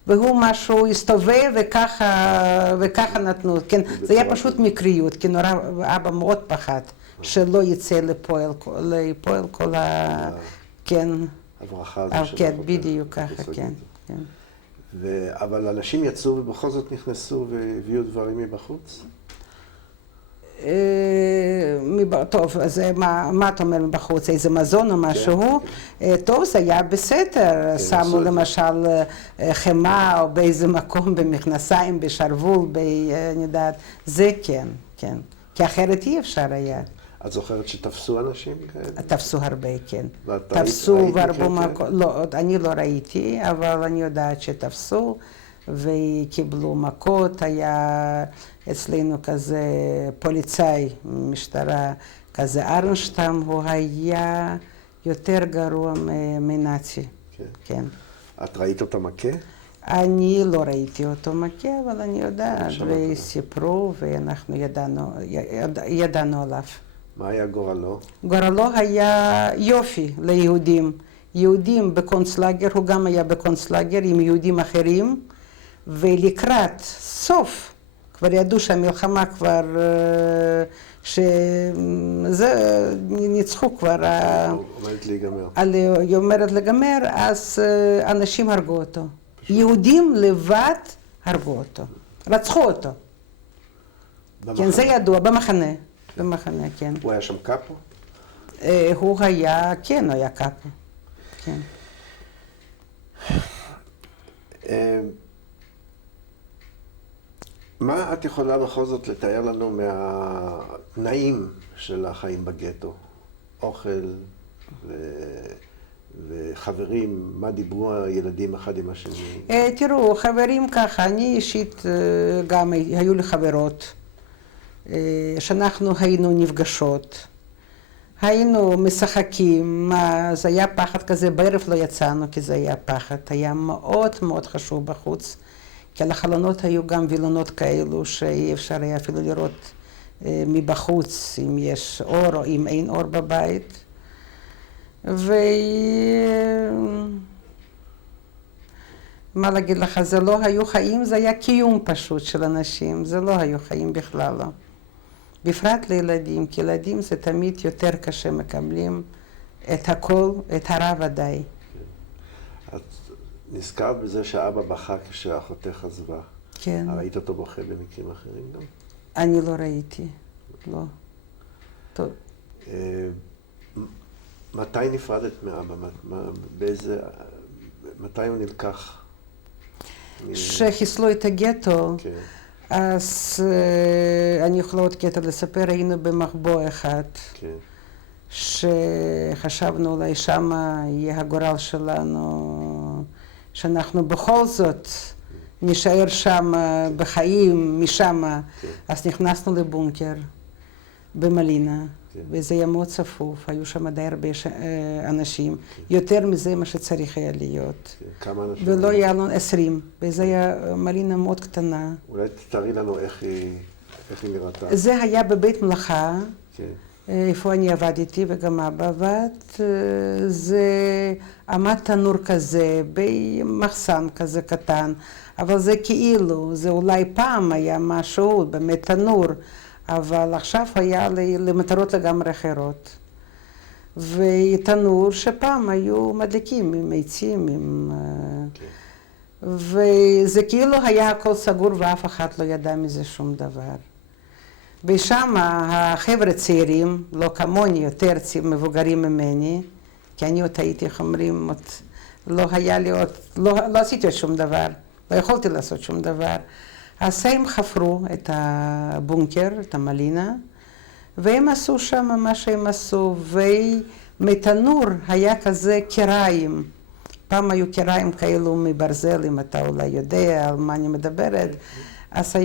והוא משהו הסתובב וככה נתנו, כן, זה היה פשוט מקריות, כי נורא, אבא מאוד פחד. שלא יצא לפועל כל ה... כן. הברכה הזו של כן, בדיוק ככה, כן. אבל אנשים יצאו ובכל זאת נכנסו והביאו דברים מבחוץ? טוב, אז מה אתה אומר מבחוץ? איזה מזון או משהו? טוב, זה היה בסתר. שמו למשל חמה או באיזה מקום במכנסיים, בשרוול, אני יודעת. זה כן, כן. כי אחרת אי אפשר היה. את זוכרת שתפסו אנשים כאלה? תפסו הרבה, כן. תפסו והרבה מקום, לא, אני לא ראיתי, אבל אני יודעת שתפסו וקיבלו מכות. היה אצלנו כזה פוליצאי, משטרה, כזה ארנשטם, הוא היה יותר גרוע מנאצי, כן. את ראית אותו מכה? אני לא ראיתי אותו מכה, אבל אני יודעת, וסיפרו, ואנחנו ידענו עליו. מה היה גורלו? גורלו היה יופי ליהודים. יהודים בקונסלגר, הוא גם היה בקונסלגר עם יהודים אחרים, ולקראת סוף, כבר ידעו שהמלחמה כבר, שזה ניצחו כבר, עומדת להיגמר. היא אומרת לגמר, אז אנשים הרגו אותו. יהודים לבד הרגו אותו, רצחו אותו. כן, זה ידוע, במחנה. במחנה, כן. הוא היה שם קאפו? הוא היה, כן, הוא היה קאפו. כן. מה את יכולה בכל זאת לתאר לנו מהתנאים של החיים בגטו? אוכל וחברים, מה דיברו הילדים אחד עם השני? תראו, חברים ככה, אני אישית גם, היו לי חברות. שאנחנו היינו נפגשות, היינו משחקים, זה היה פחד כזה, בערב לא יצאנו כי זה היה פחד, היה מאוד מאוד חשוב בחוץ, כי על החלונות היו גם וילונות כאלו שאי אפשר היה אפילו לראות מבחוץ אם יש אור או אם אין אור בבית. מה להגיד לך, זה לא היו חיים, זה היה קיום פשוט של אנשים, זה לא היו חיים בכלל לא. בפרט לילדים, כי ילדים זה תמיד יותר קשה, מקבלים את הכל, את הרע ודאי. את נזכרת בזה שאבא בכה כשאחותך עזבה. כן. ראית אותו בוכה במקרים אחרים גם? אני לא ראיתי, לא. טוב. מתי נפרדת מאבא? מתי הוא נלקח? שחיסלו את הגטו. כן. אז אני יכולה עוד קטע לספר, היינו במחבוא אחד, כן. שחשבנו אולי שמה יהיה הגורל שלנו, שאנחנו בכל זאת נשאר שם בחיים, משם. כן. אז נכנסנו לבונקר במלינה, כן. וזה היה מאוד צפוף, היו שם די הרבה אנשים, כן. יותר מזה מה שצריך היה להיות. כן. כמה אנשים? ולא היה לנו 20, וזה היה מלינה מאוד קטנה. אולי תתארי לנו איך היא נראתה. זה היה בבית מלאכה, כן. איפה אני עבדתי וגם אבא עבד. זה עמד תנור כזה, במחסן כזה קטן, אבל זה כאילו, זה אולי פעם היה משהו, באמת תנור, אבל עכשיו היה למטרות לגמרי אחרות. ותנור שפעם היו מדליקים עם עצים, עם... כן. וזה כאילו היה הכל סגור ואף אחד לא ידע מזה שום דבר. ושם החבר'ה צעירים, לא כמוני, יותר מבוגרים ממני, כי אני עוד הייתי, איך אומרים, לא היה לי עוד, לא עשיתי עוד שום דבר, לא יכולתי לעשות שום דבר. אז הם חפרו את הבונקר, את המלינה, והם עשו שם מה שהם עשו, ומתנור היה כזה קיריים, פעם היו קיריים כאלו מברזל, אם אתה אולי יודע על מה אני מדברת. אז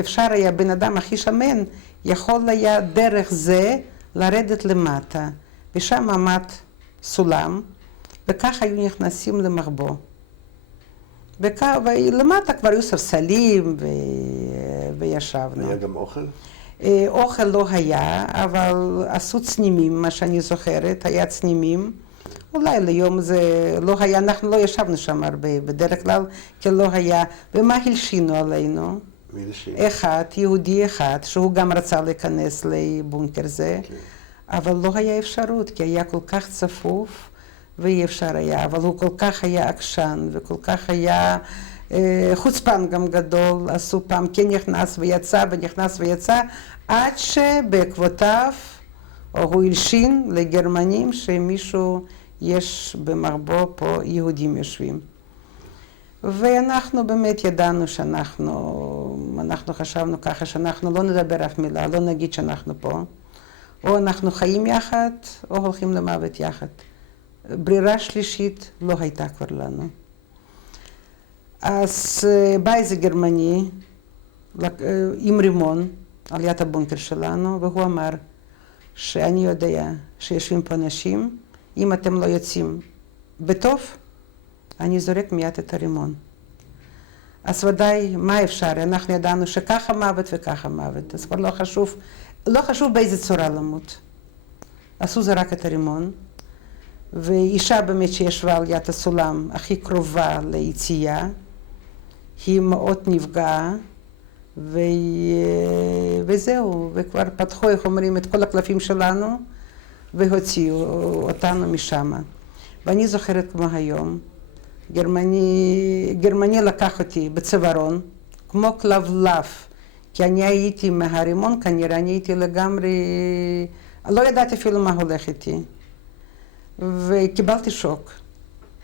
אפשר היה, בן אדם הכי שמן, יכול היה דרך זה לרדת למטה. ושם עמד סולם, וכך היו נכנסים למחבוא. ולמטה כבר היו ספסלים וישבנו. היה גם אוכל? אוכל לא היה, אבל עשו צנימים, מה שאני זוכרת, היה צנימים. אולי ליום זה לא היה, אנחנו לא ישבנו שם הרבה, בדרך כלל, כי לא היה. ומה הלשינו עלינו? מי הלשין? אחד, יהודי אחד, שהוא גם רצה להיכנס לבונקר זה, אבל לא היה אפשרות, כי היה כל כך צפוף, ואי אפשר היה, אבל הוא כל כך היה עקשן, וכל כך היה חוצפן גם גדול, עשו פעם כן נכנס ויצא, ונכנס ויצא, עד שבעקבותיו, או הוא הלשין לגרמנים שמישהו יש במחבוא פה יהודים יושבים. ואנחנו באמת ידענו אנחנו חשבנו ככה שאנחנו לא נדבר אף מילה, לא נגיד שאנחנו פה. או אנחנו חיים יחד, או הולכים למוות יחד. ברירה שלישית לא הייתה כבר לנו. אז בא איזה גרמני עם רימון על יד הבונקר שלנו, והוא אמר שאני יודע שיושבים פה אנשים, אם אתם לא יוצאים בטוב, אני זורק מיד את הרימון. אז ודאי, מה אפשר? אנחנו ידענו שככה מוות וככה מוות. אז כבר לא חשוב באיזה צורה למות. אז הוא זרק את הרימון, ואישה באמת שישבה על יד הסולם הכי קרובה ליציאה, היא מאוד נפגעה, וזהו, וכבר פתחו, איך אומרים, את כל הקלפים שלנו, והוציאו אותנו משם. ואני זוכרת כמו היום, גרמני לקח אותי בצווארון, כמו כלבלב, כי אני הייתי מהרימון, כנראה אני הייתי לגמרי, לא ידעתי אפילו מה הולך איתי. וקיבלתי שוק,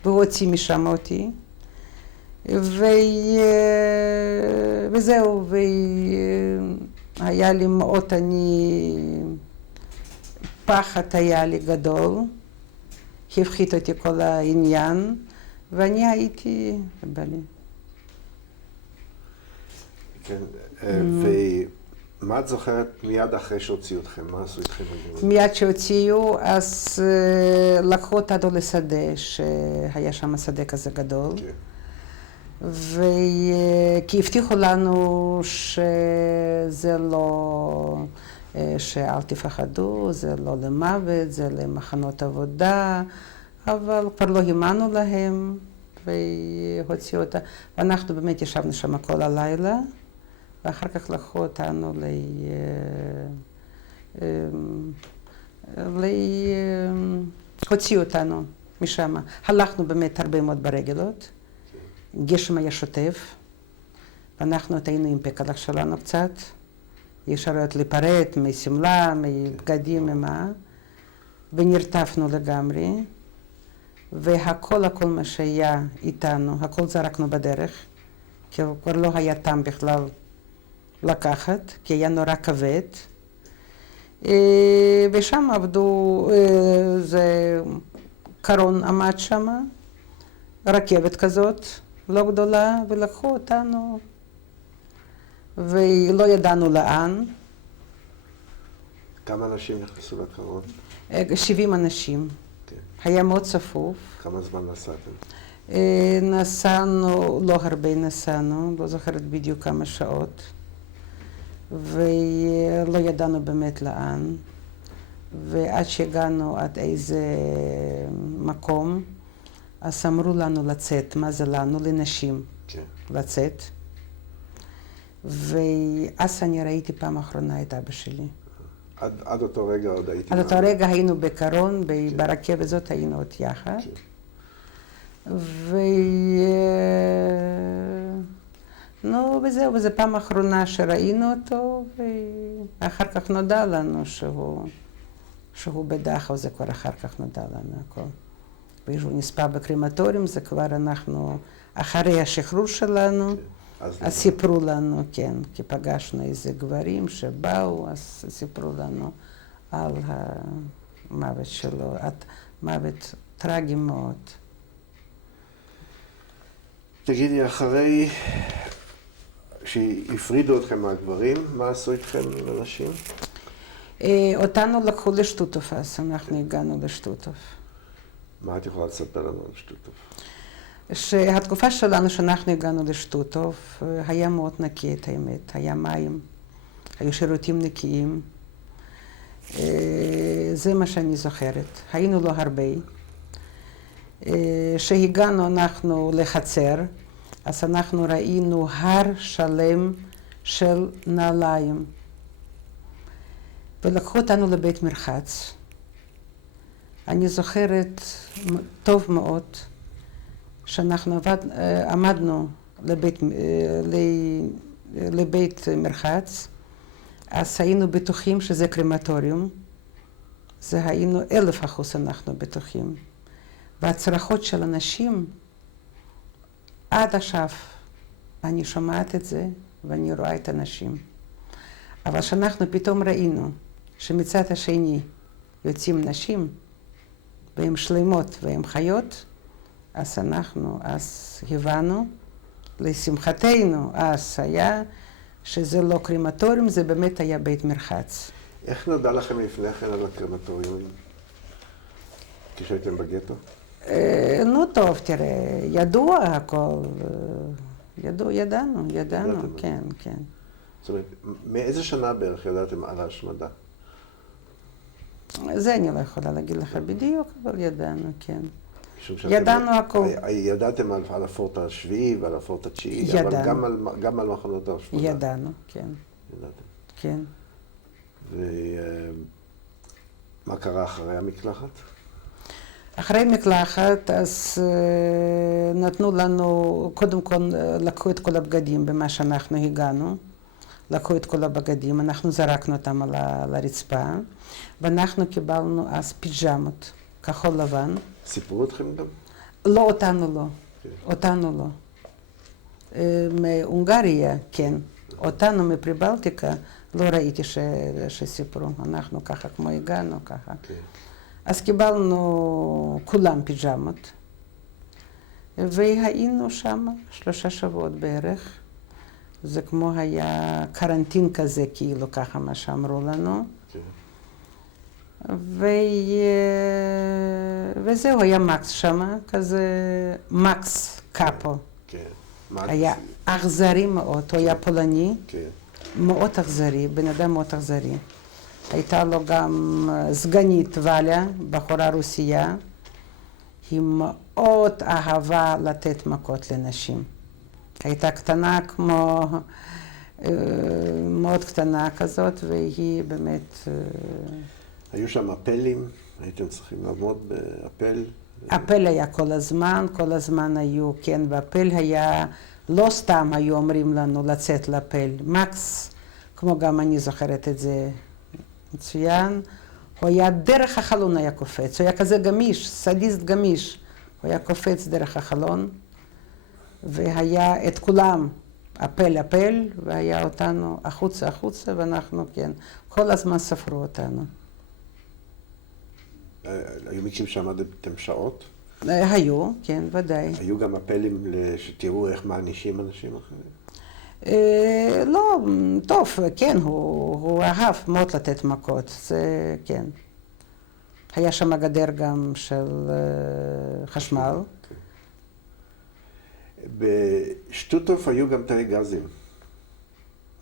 והוא הוציא משם אותי, וזהו, והיה לי מאוד, פחד היה לי גדול, הפחית אותי כל העניין, ואני הייתי בלי. כן, ומה את זוכרת מיד אחרי שהוציאו אתכם? מה עשו איתכם? מיד שהוציאו, אז לקחו אותנו לשדה, שהיה שם שדה כזה גדול. כי הבטיחו לנו שזה לא, שאל תפחדו, זה לא למוות, זה למחנות עבודה, אבל כבר לא האמנו להם, והוציאו אותה. ואנחנו באמת ישבנו שם כל הלילה, ואחר כך לקחו אותנו הוציאו אותנו משם. הלכנו באמת הרבה מאוד ברגלות. גשם היה שוטף, ואנחנו היינו עם פקלח שלנו קצת. אי אפשר להיות להיפרד משמלה, מבגדים, ממה. ונרטפנו לגמרי. והכל מה שהיה איתנו, הכל זרקנו בדרך. כי כבר לא היה טעם בכלל לקחת, כי היה נורא כבד. ושם עבדו, זה קרון עמד שם, רכבת כזאת, לא גדולה, ולקחו אותנו, ולא ידענו לאן. כמה אנשים נכנסו לקרון? 70 אנשים. היה מאוד צפוף. כמה זמן נסעתם? נסענו, לא הרבה נסענו, לא זוכרת בדיוק כמה שעות, ולא ידענו באמת לאן, ועד שהגענו עד איזה מקום, אז אמרו לנו לצאת. מה זה לנו? לנשים. כן. לצאת. ואז אני ראיתי פעם אחרונה את אבא שלי. עד אותו רגע עוד הייתי... עד אותו רגע היינו בקרון, ברכבת זאת היינו עוד יחד. נו, וזהו, וזו פעם אחרונה שראינו אותו, ואחר כך נודע לנו שהוא בדחף, זה כבר אחר כך נודע לנו הכל. והוא נספה בקרמטוריום, זה כבר אנחנו, אחרי השחרור שלנו, אז סיפרו לנו, כן, כי פגשנו איזה גברים שבאו, אז סיפרו לנו על המוות שלו, מוות טרגי מאוד. תגידי, אחרי שהפרידו אתכם מהגברים, מה עשו איתכם הנשים? אותנו לקחו לשטוטוף, אז אנחנו הגענו לשטוטוף. מה את יכולה לספר לנו על שטוטוף? שהתקופה שלנו שאנחנו הגענו לשטוטוף היה מאוד נקי, את האמת. היה מים, היו שירותים נקיים. זה מה שאני זוכרת. היינו לא הרבה. כשהגענו אנחנו לחצר, אז אנחנו ראינו הר שלם של נעליים. ולקחו אותנו לבית מרחץ. אני זוכרת טוב מאוד שאנחנו עמדנו לבית מרחץ, אז היינו בטוחים שזה קרמטוריום. זה היינו 1000% אנחנו בטוחים. והצרחות של אנשים, עד עכשיו אני שומעת את זה ואני רואה את האנשים. אבל שאנחנו פתאום ראינו שמצד השני יוצאים נשים, והן שלמות והן חיות, אז אנחנו הבנו, לשמחתנו, אז היה שזה לא קרמטוריום, זה באמת היה בית מרחץ. איך נודע לכם לפני כן על הקרמטוריום, כשהייתם בגטו? נו טוב, תראה, ידוע הכל, ידענו, כן, כן. זאת אומרת, מאיזה שנה בערך ידעתם על ההשמדה? זה אני לא יכולה להגיד לך בדיוק, אבל ידענו, כן. ידענו הכל. ידעתם על הפורט השביעי ועל הפורט התשיעי, אבל גם על מחנות ההשמדה. ידענו, כן. ידעתם. כן. ומה קרה אחרי המקלחת? אחרי מקלחת, אז נתנו לנו, קודם כל לקחו את כל הבגדים במה שאנחנו הגענו. לקחו את כל הבגדים, אנחנו זרקנו אותם על הרצפה, ואנחנו קיבלנו אז פיג'מות, כחול לבן. סיפרו אתכם גם? לא, אותנו לא. אותנו לא. מהונגריה, כן. אותנו מפריבלטיקה לא ראיתי שסיפרו. אנחנו ככה כמו הגענו, ככה. אז קיבלנו כולם פיג'מות, והיינו שם 3 שבועות בערך. זה כמו היה קרנטין כזה, כאילו ככה מה שאמרו לנו. וזהו, היה מקס שמה, כזה מקס קאפו. היה אכזרי מאוד, הוא היה פולני, מאוד אכזרי, בן אדם מאוד אכזרי. הייתה לו גם סגנית וליה, בחורה רוסייה, היא מאוד אהבה לתת מכות לנשים. הייתה קטנה כמו, מאוד קטנה כזאת, והיא באמת... היו שם אפלים? הייתם צריכים לעמוד באפל? אפל היה כל הזמן היו, כן, ואפל היה, לא סתם היו אומרים לנו לצאת לאפל. מקס, כמו גם אני זוכרת את זה מצוין, הוא היה דרך החלון היה קופץ, הוא היה כזה גמיש, סדיסט גמיש, הוא היה קופץ דרך החלון. והיה את כולם אפל, והיה אותנו החוצה, ואנחנו, כן, כל הזמן ספרו אותנו. היו מקרים שעמדתם שעות? היו, כן, ודאי. היו גם אפלים שתראו איך מענישים אנשים אחרים? לא, טוב, כן, הוא אהב מאוד לתת מכות, זה כן. היה שם גדר גם של חשמל. בשטוטוף היו גם תאי גזים.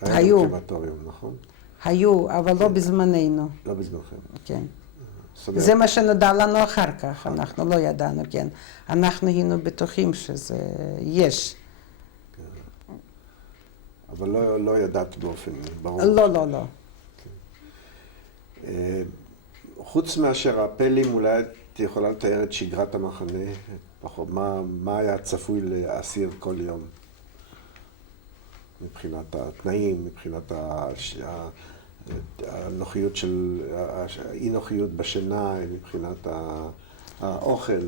היו. היה קרמטוריום, נכון? היו, אבל לא בזמננו. לא בזמנכם. כן. זה מה שנודע לנו אחר כך, אנחנו לא ידענו, כן. אנחנו היינו בטוחים שזה יש. אבל לא ידעת באופן ברור. לא. חוץ מאשר הפלים, אולי את יכולה לתאר את שגרת המחנה, פחות, מה היה צפוי לאסיר כל יום? מבחינת התנאים, מבחינת הנוחיות של, האי-נוחיות בשינה, מבחינת האוכל.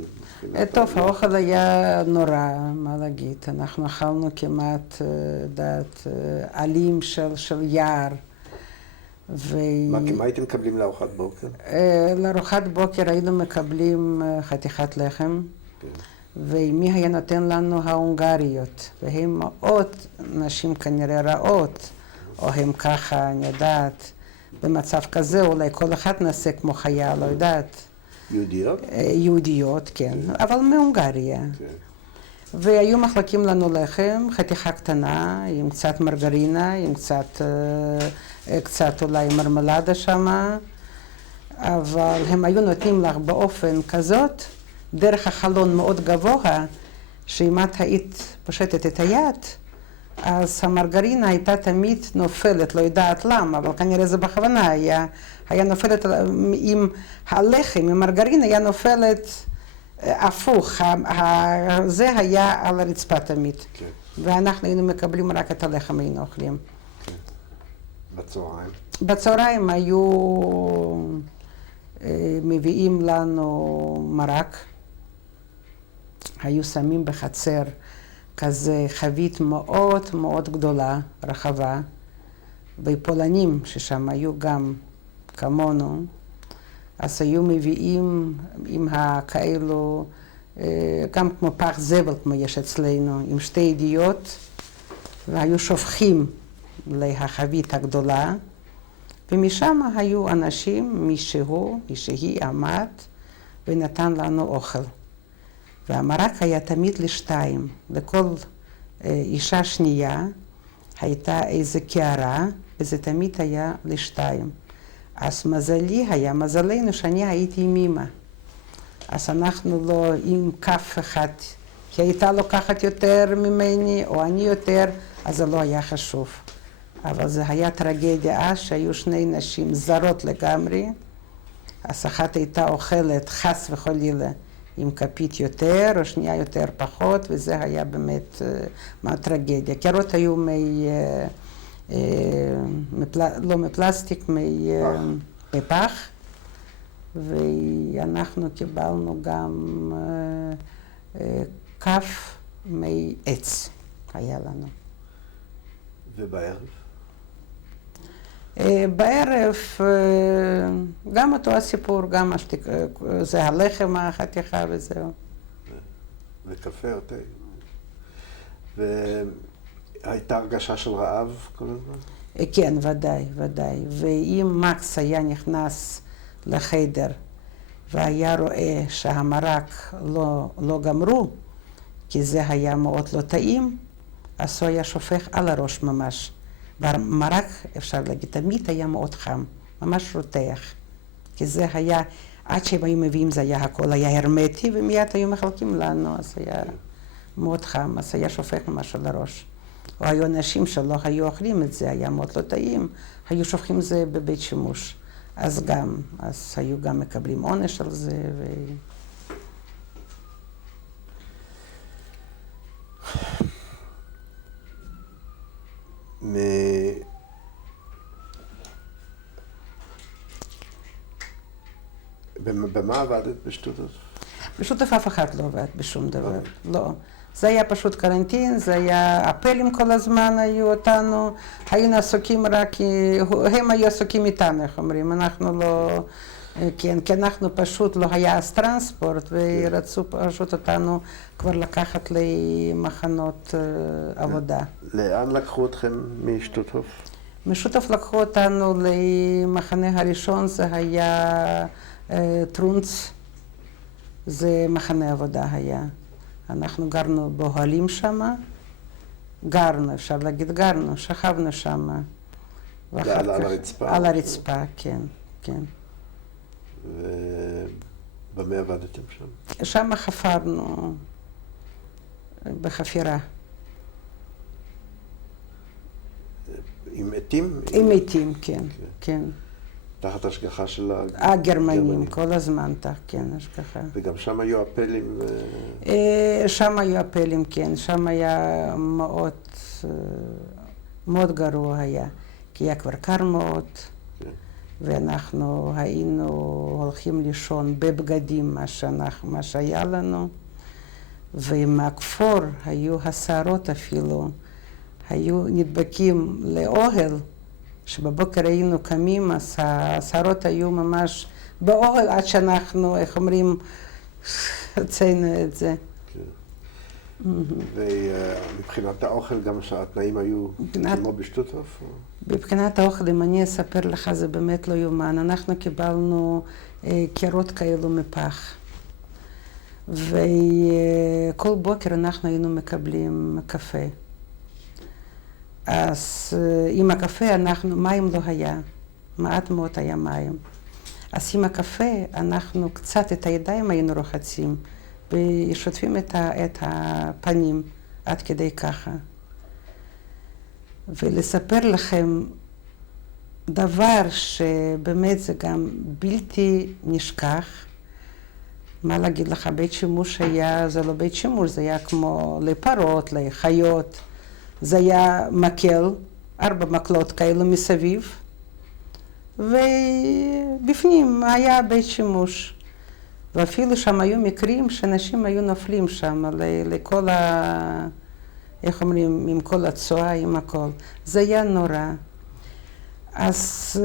טוב, האוכל היה נורא, מה להגיד. אנחנו אכלנו כמעט, עלים של יער. מה הייתם מקבלים לארוחת בוקר? לארוחת בוקר היינו מקבלים חתיכת לחם, ומי היה נותן לנו ההונגריות, והן מאוד נשים כנראה רעות, או הם ככה, אני יודעת, במצב כזה אולי כל אחד נעשה כמו חיה, לא יודעת. יהודיות? יהודיות, כן, אבל מהונגריה. והיו מחלקים לנו לחם, חתיכה קטנה, עם קצת מרגרינה, עם קצת אולי מרמלדה שמה, אבל הם היו נותנים לך באופן כזאת, דרך החלון מאוד גבוה, שאם את היית פושטת את היד, אז המרגרינה הייתה תמיד נופלת, לא יודעת למה, אבל כנראה זה בכוונה היה נופלת עם הלחם, עם מרגרינה היה נופלת הפוך, זה היה על הרצפה תמיד. כן. ואנחנו היינו מקבלים רק את הלחם, היינו אוכלים. כן. בצהריים? בצהריים היו מביאים לנו מרק, היו שמים בחצר כזה חבית מאוד מאוד גדולה, רחבה, ופולנים ששם היו גם כמונו, אז היו מביאים עם הכאלו, גם כמו פח זבל כמו יש אצלנו, עם שתי ידיות, והיו שופכים לחבית הגדולה, ומשם היו אנשים, מישהי עמד ונתן לנו אוכל. והמרק היה תמיד לשתיים, לכל אישה שנייה הייתה איזה קערה, וזה תמיד היה לשתיים. אז מזלנו שאני הייתי עם אמא. אז אנחנו לא עם כף אחד, כי הייתה לוקחת יותר ממני, או אני יותר, אז זה לא היה חשוב. אבל זה היה טרגדיה אז, שהיו שני נשים זרות לגמרי, אז אחת הייתה אוכלת חס וחלילה עם כפית יותר, או שנייה יותר פחות, וזה היה באמת טרגדיה. קערות היו לא מפלסטיק, מפח, ואנחנו קיבלנו גם כף מעץ, היה לנו. ובערב? בערב גם אותו הסיפור, גם זה הלחם, החתיכה וזהו. וקפה או תה. והייתה הרגשה של רעב כל הזמן? כן, ודאי, ודאי. ואם מקס היה נכנס לחדר והיה רואה שהמרק לא גמרו, כי זה היה מאוד לא טעים, אז הוא היה שופך על הראש ממש. והמרק, אפשר להגיד, תמיד היה מאוד חם, ממש רותח. כי זה היה, עד שהם היו מביאים, זה היה הכל היה הרמטי, ומיד היו מחלקים לנו, אז היה מאוד חם, אז היה שופך ממש על הראש. או היו אנשים שלא היו אוכלים את זה, היה מאוד לא טעים, היו שופכים זה בבית שימוש. אז היו גם מקבלים עונש על זה. במה עבדת בשטוטוף? בשטוטוף אף אחד לא עבד בשום דבר, לא. זה היה פשוט קרנטין, זה היה אפלים כל הזמן היו אותנו, היינו עסוקים רק, הם היו עסוקים איתנו, איך אומרים, אנחנו לא, כן, כי אנחנו פשוט לא היה אז טרנספורט, ורצו פשוט אותנו כבר לקחת למחנות עבודה. לאן לקחו אתכם משטוטוף? משטוטוף לקחו אותנו למחנה הראשון, זה היה טרונץ, זה מחנה עבודה היה. אנחנו גרנו באוהלים שמה, אפשר להגיד גרנו, שכבנו שמה. על הרצפה? על הרצפה, כן, כן. ובמה עבדתם שם? שם חפרנו בחפירה. עם עטים? עם עטים, כן, כן. תחת השגחה של הגרמנים, כל הזמן, כן, השגחה. וגם שם היו אפלים? שם היו אפלים, כן, שם היה מאוד גרוע היה, כי היה כבר קר מאוד, ואנחנו היינו הולכים לישון בבגדים, מה שהיה לנו, ומהכפור היו השערות אפילו, היו נדבקים לאוהל, שבבוקר היינו קמים, אז השערות היו ממש באוהל עד שאנחנו, איך אומרים, הוצאנו את זה. כן. ומבחינת האוכל גם שהתנאים היו כמו בשטוטהוף? מבחינת האוכל, אם אני אספר לך, זה באמת לא יומן. אנחנו קיבלנו קירות כאלו מפח. וכל בוקר אנחנו היינו מקבלים קפה. אז עם הקפה מים לא היה, מעט מאוד היה מים. אז עם הקפה אנחנו קצת את הידיים היינו רוחצים ושוטפים את הפנים עד כדי ככה. ולספר לכם דבר שבאמת זה גם בלתי נשכח, מה להגיד לך, בית שימוש היה, זה לא בית שימוש, זה היה כמו לפרות, לחיות, זה היה מקל, 4 מקלות כאלו מסביב, ובפנים היה בית שימוש. ואפילו שם היו מקרים שאנשים היו נופלים שם לכל איך אומרים, עם כל הצואה, עם הכל. זה היה נורא. אז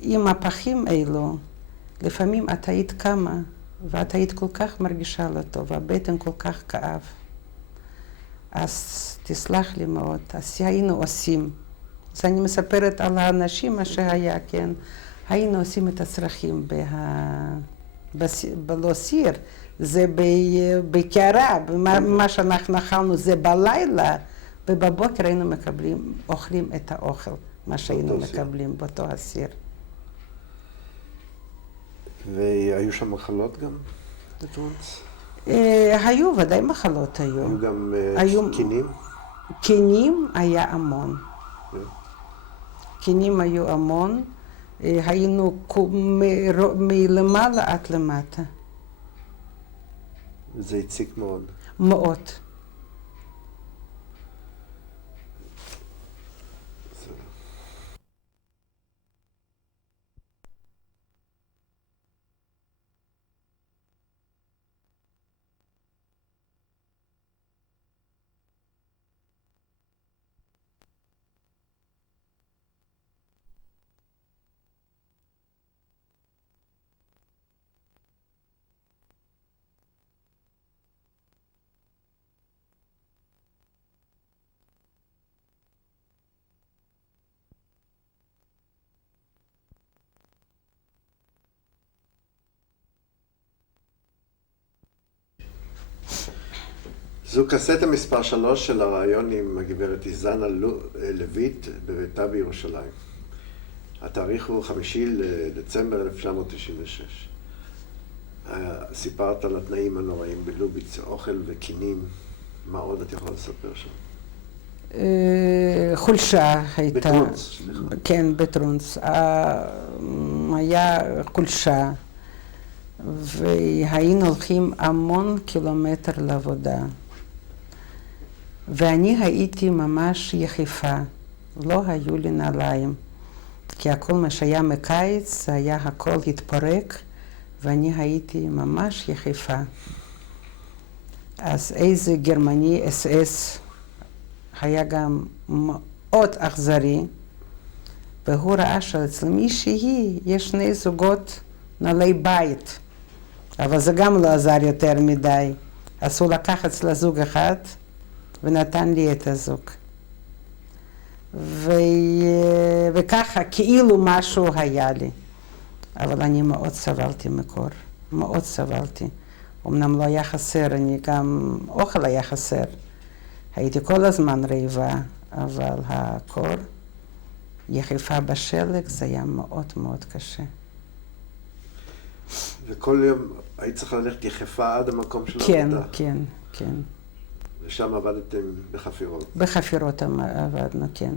עם הפחים האלו, לפעמים את היית קמה, ואת היית כל כך מרגישה לא טוב, והבטן כל כך כאב. אז תסלח לי מאוד, אז היינו עושים. אז אני מספרת על האנשים, מה שהיה, כן? היינו עושים את הצרכים בלא סיר, זה בקערה, מה שאנחנו אכלנו זה בלילה, ובבוקר היינו אוכלים את האוכל, מה שהיינו מקבלים באותו הסיר. והיו שם מחלות גם בטרונס? היו, ודאי מחלות היו. היו גם קינים? קינים היה המון. קינים היו המון. היינו מלמעלה עד למטה. זה הציק מאוד. מאוד. זו קסטה מספר 3 של הרעיון עם הגברת איזנה לויט בביתה בירושלים. התאריך הוא 5 לדצמבר 1996. סיפרת על התנאים הנוראים בלוביץ, אוכל וקינים. מה עוד את יכולה לספר שם? חולשה הייתה. בטרונס, סליחה. כן, בטרונס. היה חולשה, והיינו הולכים המון קילומטר לעבודה. ואני הייתי ממש יחפה, לא היו לי נעליים, כי הכל מה שהיה מקיץ, היה הכל התפורק, ואני הייתי ממש יחפה. אז איזה גרמני אס היה גם מאוד אכזרי, והוא ראה שאצל מישהי יש 2 זוגות נעלי בית, אבל זה גם לא עזר יותר מדי. אז הוא לקח אצל זוג אחד, ונתן לי את הזוג. וככה, כאילו משהו היה לי. אבל אני מאוד סבלתי מקור, מאוד סבלתי. אמנם לא היה חסר, גם אוכל היה חסר. הייתי כל הזמן רעבה, אבל הקור, יחפה בשלג, זה היה מאוד מאוד קשה. וכל יום היית צריכה ללכת יחפה עד המקום של כן, העבודה? כן, כן. ושם עבדתם בחפירות? בחפירות עבדנו, כן.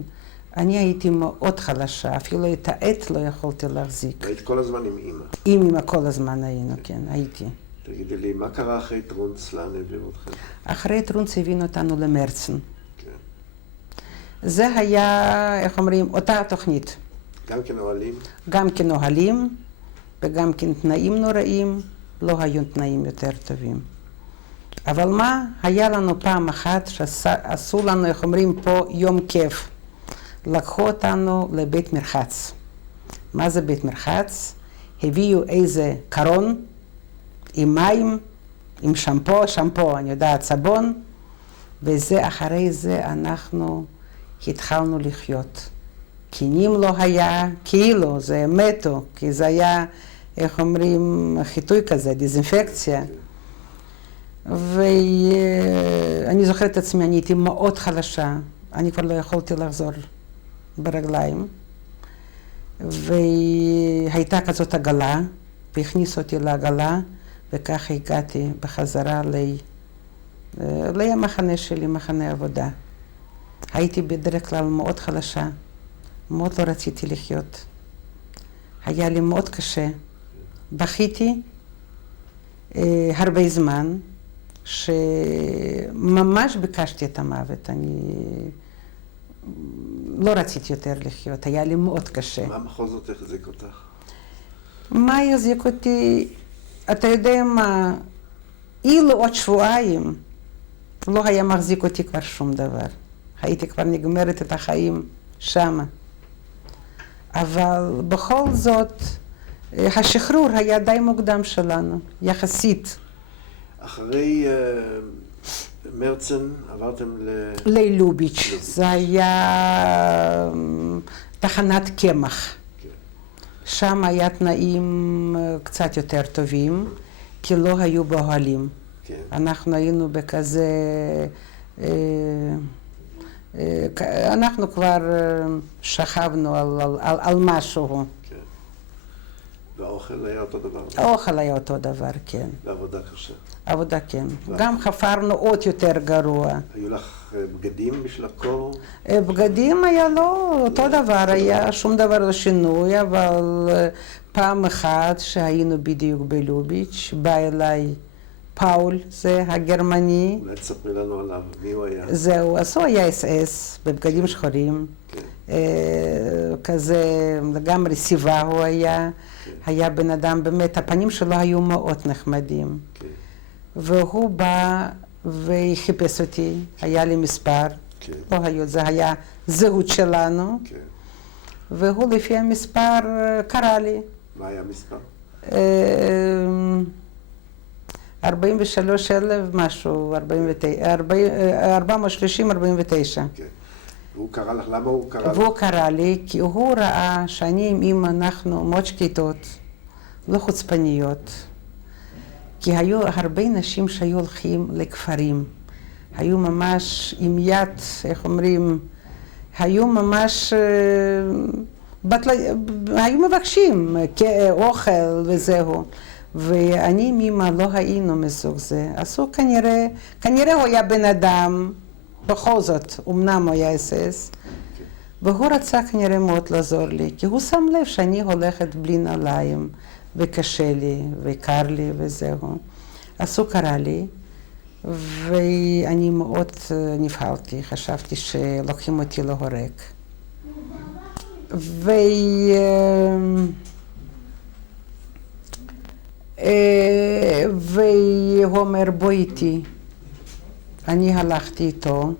אני הייתי מאוד חלשה, אפילו את העט לא יכולתי להחזיק. היית כל הזמן עם אמא? עם אמא כל הזמן היינו, כן, הייתי. תגידי לי, מה קרה אחרי טרונס? לאן הביאו אתכם? אחרי טרונס הביאו אותנו למרצן. כן. זה היה, איך אומרים, אותה התוכנית. גם כנוהלים? גם כנוהלים, וגם כן תנאים נוראים, לא היו תנאים יותר טובים. אבל מה, היה לנו פעם אחת שעשו לנו, איך אומרים פה, יום כיף. לקחו אותנו לבית מרחץ. מה זה בית מרחץ? הביאו איזה קרון עם מים, עם שמפו, אני יודעת, סבון, אחרי זה אנחנו התחלנו לחיות. קינים לא היה, כאילו, זה מתו, כי זה היה, איך אומרים, חיטוי כזה, דיזינפקציה. ואני זוכרת את עצמי, אני הייתי מאוד חלשה, אני כבר לא יכולתי לחזור ברגליים. והייתה כזאת עגלה, והכניסו אותי לעגלה, וככה הגעתי בחזרה למחנה שלי, מחנה עבודה. הייתי בדרך כלל מאוד חלשה, מאוד לא רציתי לחיות. היה לי מאוד קשה. בכיתי הרבה זמן, שממש ביקשתי את המוות. אני לא רציתי יותר לחיות, היה לי מאוד קשה. מה בכל זאת החזיק אותך? מה החזיק אותי? אתה יודע מה, אילו עוד שבועיים לא היה מחזיק אותי כבר שום דבר. הייתי כבר נגמרת את החיים שמה. אבל בכל זאת, השחרור היה די מוקדם שלנו, יחסית. אחרי מרצן עברתם ללוביץ', זה היה תחנת קמח. שם היה תנאים קצת יותר טובים, כי לא היו באוהלים. אנחנו היינו בכזה, אנחנו כבר שכבנו על משהו. והאוכל היה אותו דבר? האוכל היה אותו דבר, כן. ועבודה קשה? עבודה, כן. גם חפרנו עוד יותר גרוע. היו לך בגדים בשביל הקור? בגדים היה לא אותו דבר, היה שום דבר לא שינוי, אבל פעם אחת שהיינו בדיוק בלוביץ', בא אליי פאול, זה הגרמני. אולי תספרי לנו עליו, מי הוא היה? זהו, אז הוא היה אס-אס, בבגדים שחורים. כזה לגמרי סיבה הוא היה. היה בן אדם, באמת, הפנים שלו היו מאוד נחמדים. והוא בא וחיפש אותי, היה לי מספר, לא היו, זה היה זהות שלנו, והוא לפי המספר קרא לי. מה היה המספר? 43,000 משהו, 430-49. והוא קרא לך, למה הוא קרא לך? והוא קרא לי, כי הוא ראה שאני עם אמא, אנחנו מאוד שקטות, לא חוצפניות. כי היו הרבה נשים שהיו הולכים לכפרים. היו ממש עם יד, איך אומרים, היו ממש, היו מבקשים אוכל וזהו. ואני עם אמא לא היינו מסוג זה. אז הוא כנראה הוא היה בן אדם, בכל זאת, אמנם הוא היה אס-אס, והוא רצה כנראה מאוד לעזור לי, כי הוא שם לב שאני הולכת בלי נעליים, וקשה לי, וקר לי, וזהו. אז הוא קרא לי, ואני מאוד נבהלתי, חשבתי שלוקחים אותי להורג. והוא אומר, בוא איתי. אני הלכתי איתו,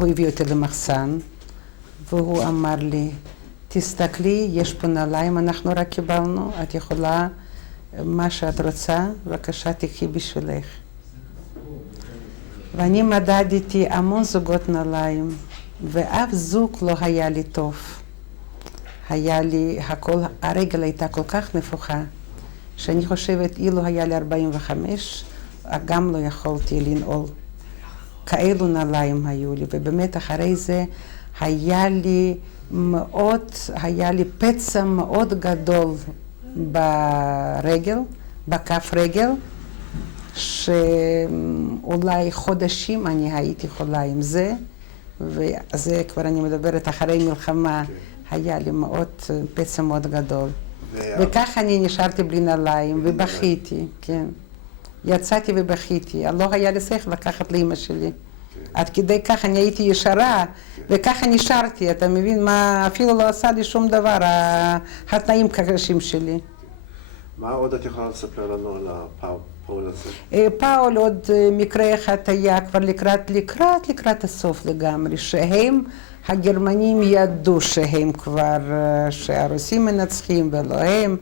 הוא הביא אותי למחסן, והוא אמר לי, תסתכלי, יש פה נעליים, אנחנו רק קיבלנו, את יכולה, מה שאת רוצה, בבקשה תקחי בשבילך. ואני מדדתי המון זוגות נעליים, ואף זוג לא היה לי טוב. היה לי, הרגל הייתה כל כך נפוחה, שאני חושבת, אילו היה לי 45, גם לא יכולתי לנעול. כאלו נעליים היו לי, ובאמת אחרי זה היה לי פצע מאוד גדול ברגל, בכף רגל, שאולי חודשים אני הייתי חולה עם זה, וזה כבר אני מדברת אחרי מלחמה, היה לי פצע מאוד גדול. וככה אני נשארתי בלי נעליים, ובכיתי, כן. יצאתי ובכיתי, לא היה לי שכל לקחת לאמא שלי. עד כדי כך אני הייתי ישרה, וככה נשארתי, אתה מבין מה, אפילו לא עשה לי שום דבר, התנאים קשים שלי. מה עוד את יכולה לספר לנו על הפאול הזה? פאול עוד מקרה אחד היה כבר לקראת הסוף לגמרי, שהם, הגרמנים ידעו שהם כבר, שהרוסים מנצחים ולא הם,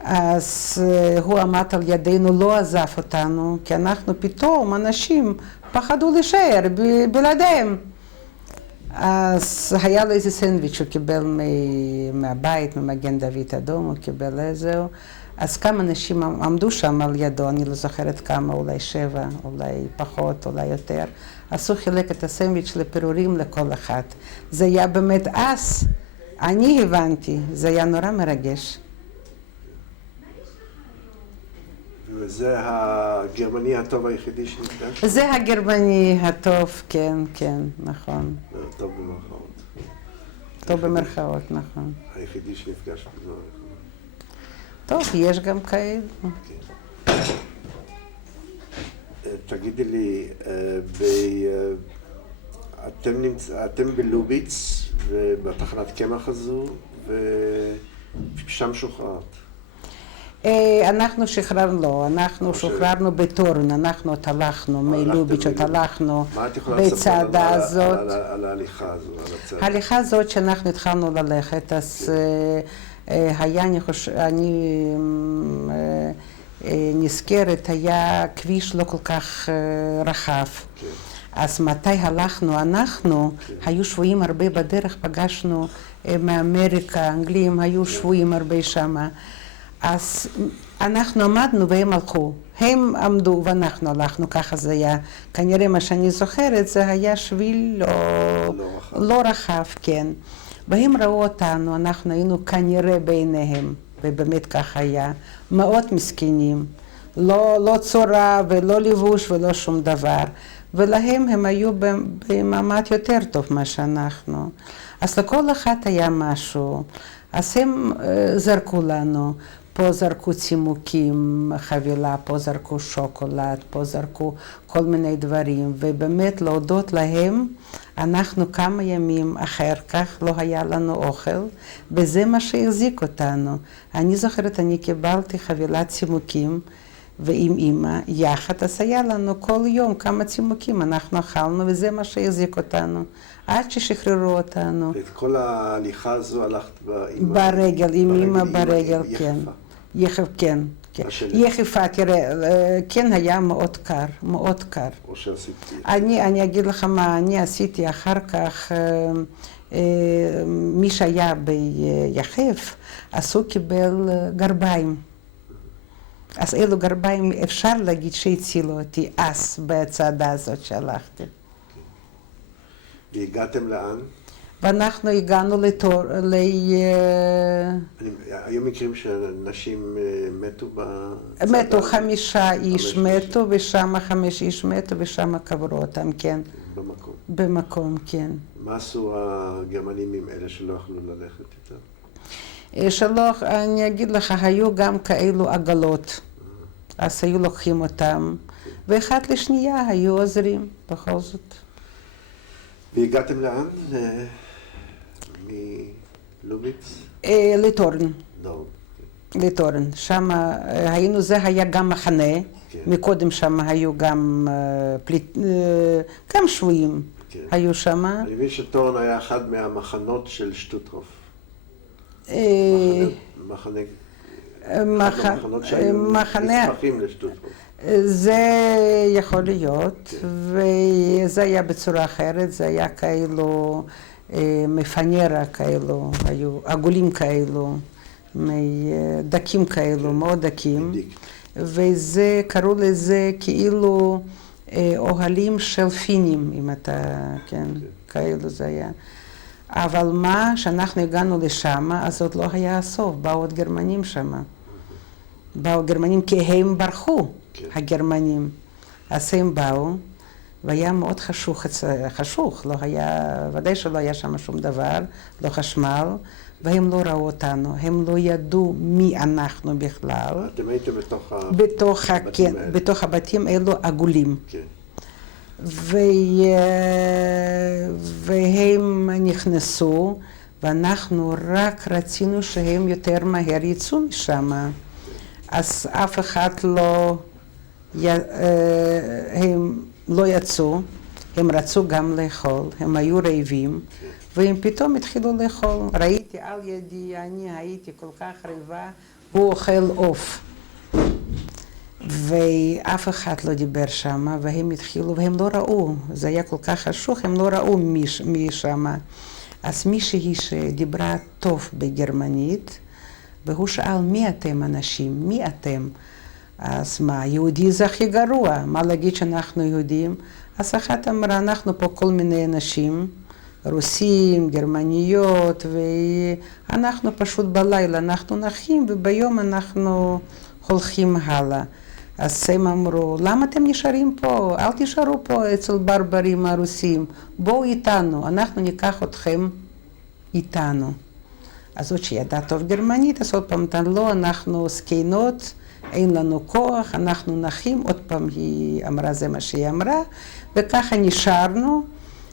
אז הוא עמד על ידינו, לא עזב אותנו, כי אנחנו פתאום, אנשים פחדו להישאר בלעדיהם. אז היה לו איזה סנדוויץ' שהוא קיבל מהבית, ממגן דוד אדום, הוא קיבל איזהו. אז כמה אנשים עמדו שם על ידו, אני לא זוכרת כמה, אולי 7, אולי פחות, אולי יותר. אז הוא חילק את הסנדוויץ' לפירורים לכל אחד. זה היה באמת אז, אני הבנתי, זה היה נורא מרגש. וזה הגרמני הטוב היחידי שנפגש? זה הגרמני הטוב, כן, כן, נכון. טוב במרכאות. טוב במרכאות, נכון. היחידי שנפגש בזמן. טוב, יש גם כאלה. תגידי לי, אתם בלוביץ ובתחנת קמח הזו, ושם שוחררת. אנחנו שחררנו, לא, אנחנו שוחררנו בטורן, אנחנו עוד הלכנו מלוביץ', עוד הלכנו בצעדה הזאת. על ההליכה הזו, על הצעדה. ההליכה הזאת שאנחנו התחלנו ללכת, אז היה, אני נזכרת, היה כביש לא כל כך רחב. אז מתי הלכנו אנחנו, היו שבויים הרבה בדרך, פגשנו מאמריקה, אנגלים, היו שבויים הרבה שמה. אז אנחנו עמדנו והם הלכו, הם עמדו ואנחנו הלכנו, ככה זה היה. כנראה מה שאני זוכרת זה היה שביל לא רחב, כן. והם ראו אותנו, אנחנו היינו כנראה בעיניהם, ובאמת ככה היה, מאוד מסכנים. לא צורה ולא לבוש ולא שום דבר. ולהם הם היו במעמד יותר טוב מה שאנחנו. אז לכל אחד היה משהו. אז הם זרקו לנו, פה זרקו צימוקים, חבילה, פה זרקו שוקולד, פה זרקו כל מיני דברים, ובאמת להודות להם, אנחנו כמה ימים אחר כך לא היה לנו אוכל, וזה מה שהחזיק אותנו. אני זוכרת, אני קיבלתי חבילת צימוקים, ועם אמא יחד, אז היה לנו כל יום כמה צימוקים, אנחנו אכלנו, וזה מה שהחזיק אותנו. עד ששחררו אותנו. ואת כל ההליכה הזו הלכת ברגל, עם אמא ברגל, כן. יחף, כן. יחפה, תראה, כן היה מאוד קר, מאוד קר. או שעשיתי. אני אגיד לך מה, אני עשיתי אחר כך, מי שהיה ביחף, אז הוא קיבל גרביים. אז אלו גרביים אפשר להגיד שהצילו אותי אז בצעדה הזאת שהלכתי. והגעתם לאן? ואנחנו הגענו היו מקרים שנשים מתו בצעדה? מתו 5 איש מתו, ושם 5 איש מתו, ושם קברו אותם, כן. במקום? במקום, כן. מה עשו הגרמנים עם אלה שלא יכלו ללכת איתם? שלא, אני אגיד לך, היו גם כאלו עגלות. אז היו לוקחים אותם, ואחד לשנייה היו עוזרים, בכל זאת. והגעתם לאן? מלוביץ? לטורן. לא. לטורן. שם היינו, זה היה גם מחנה. מקודם שם היו גם שבויים. היו שם. אני מבין שטורן היה אחד מהמחנות של שטוטהוף. מחנה... מחנות שהיו נספחים לשטוטהוף. זה יכול להיות, וזה היה בצורה אחרת, זה היה כאלו מפנרה כאלו, היו עגולים כאלו, דקים כאלו, מאוד דקים, וזה, קראו לזה כאילו אוהלים של פינים, אם אתה, כן, כאלו זה היה. אבל מה, שאנחנו הגענו לשם, אז עוד לא היה הסוף, באו עוד גרמנים שם. באו גרמנים כי הם ברחו, הגרמנים. אז הם באו, והיה מאוד חשוך, לא היה, ודאי שלא היה שם שום דבר, לא חשמל, והם לא ראו אותנו, הם לא ידעו מי אנחנו בכלל. אתם הייתם בתוך הבתים האלה? בתוך הבתים האלו עגולים. והם נכנסו, ואנחנו רק רצינו שהם יותר מהר יצאו משם. אז אף אחד הם לא יצאו, הם רצו גם לאכול, הם היו רעבים, והם פתאום התחילו לאכול. ראיתי על ידי, אני הייתי כל כך רעבה, הוא אוכל עוף. ואף אחד לא דיבר שם, והם התחילו, והם לא ראו, זה היה כל כך חשוך, הם לא ראו מי שם. אז מישהי שדיברה טוב בגרמנית, והוא שאל, מי אתם אנשים? מי אתם? אז מה, יהודי זה הכי גרוע, מה להגיד שאנחנו יהודים? אז אחת אמרה, אנחנו פה כל מיני אנשים, רוסים, גרמניות, ואנחנו פשוט בלילה, אנחנו נחים, וביום אנחנו הולכים הלאה. אז הם אמרו, למה אתם נשארים פה? אל תישארו פה אצל ברברים הרוסים, בואו איתנו, אנחנו ניקח אתכם איתנו. אז זאת שידעה טוב גרמנית, אז עוד פעם נתן לו, אנחנו זקנות, אין לנו כוח, אנחנו נחים, עוד פעם היא אמרה, זה מה שהיא אמרה, וככה נשארנו,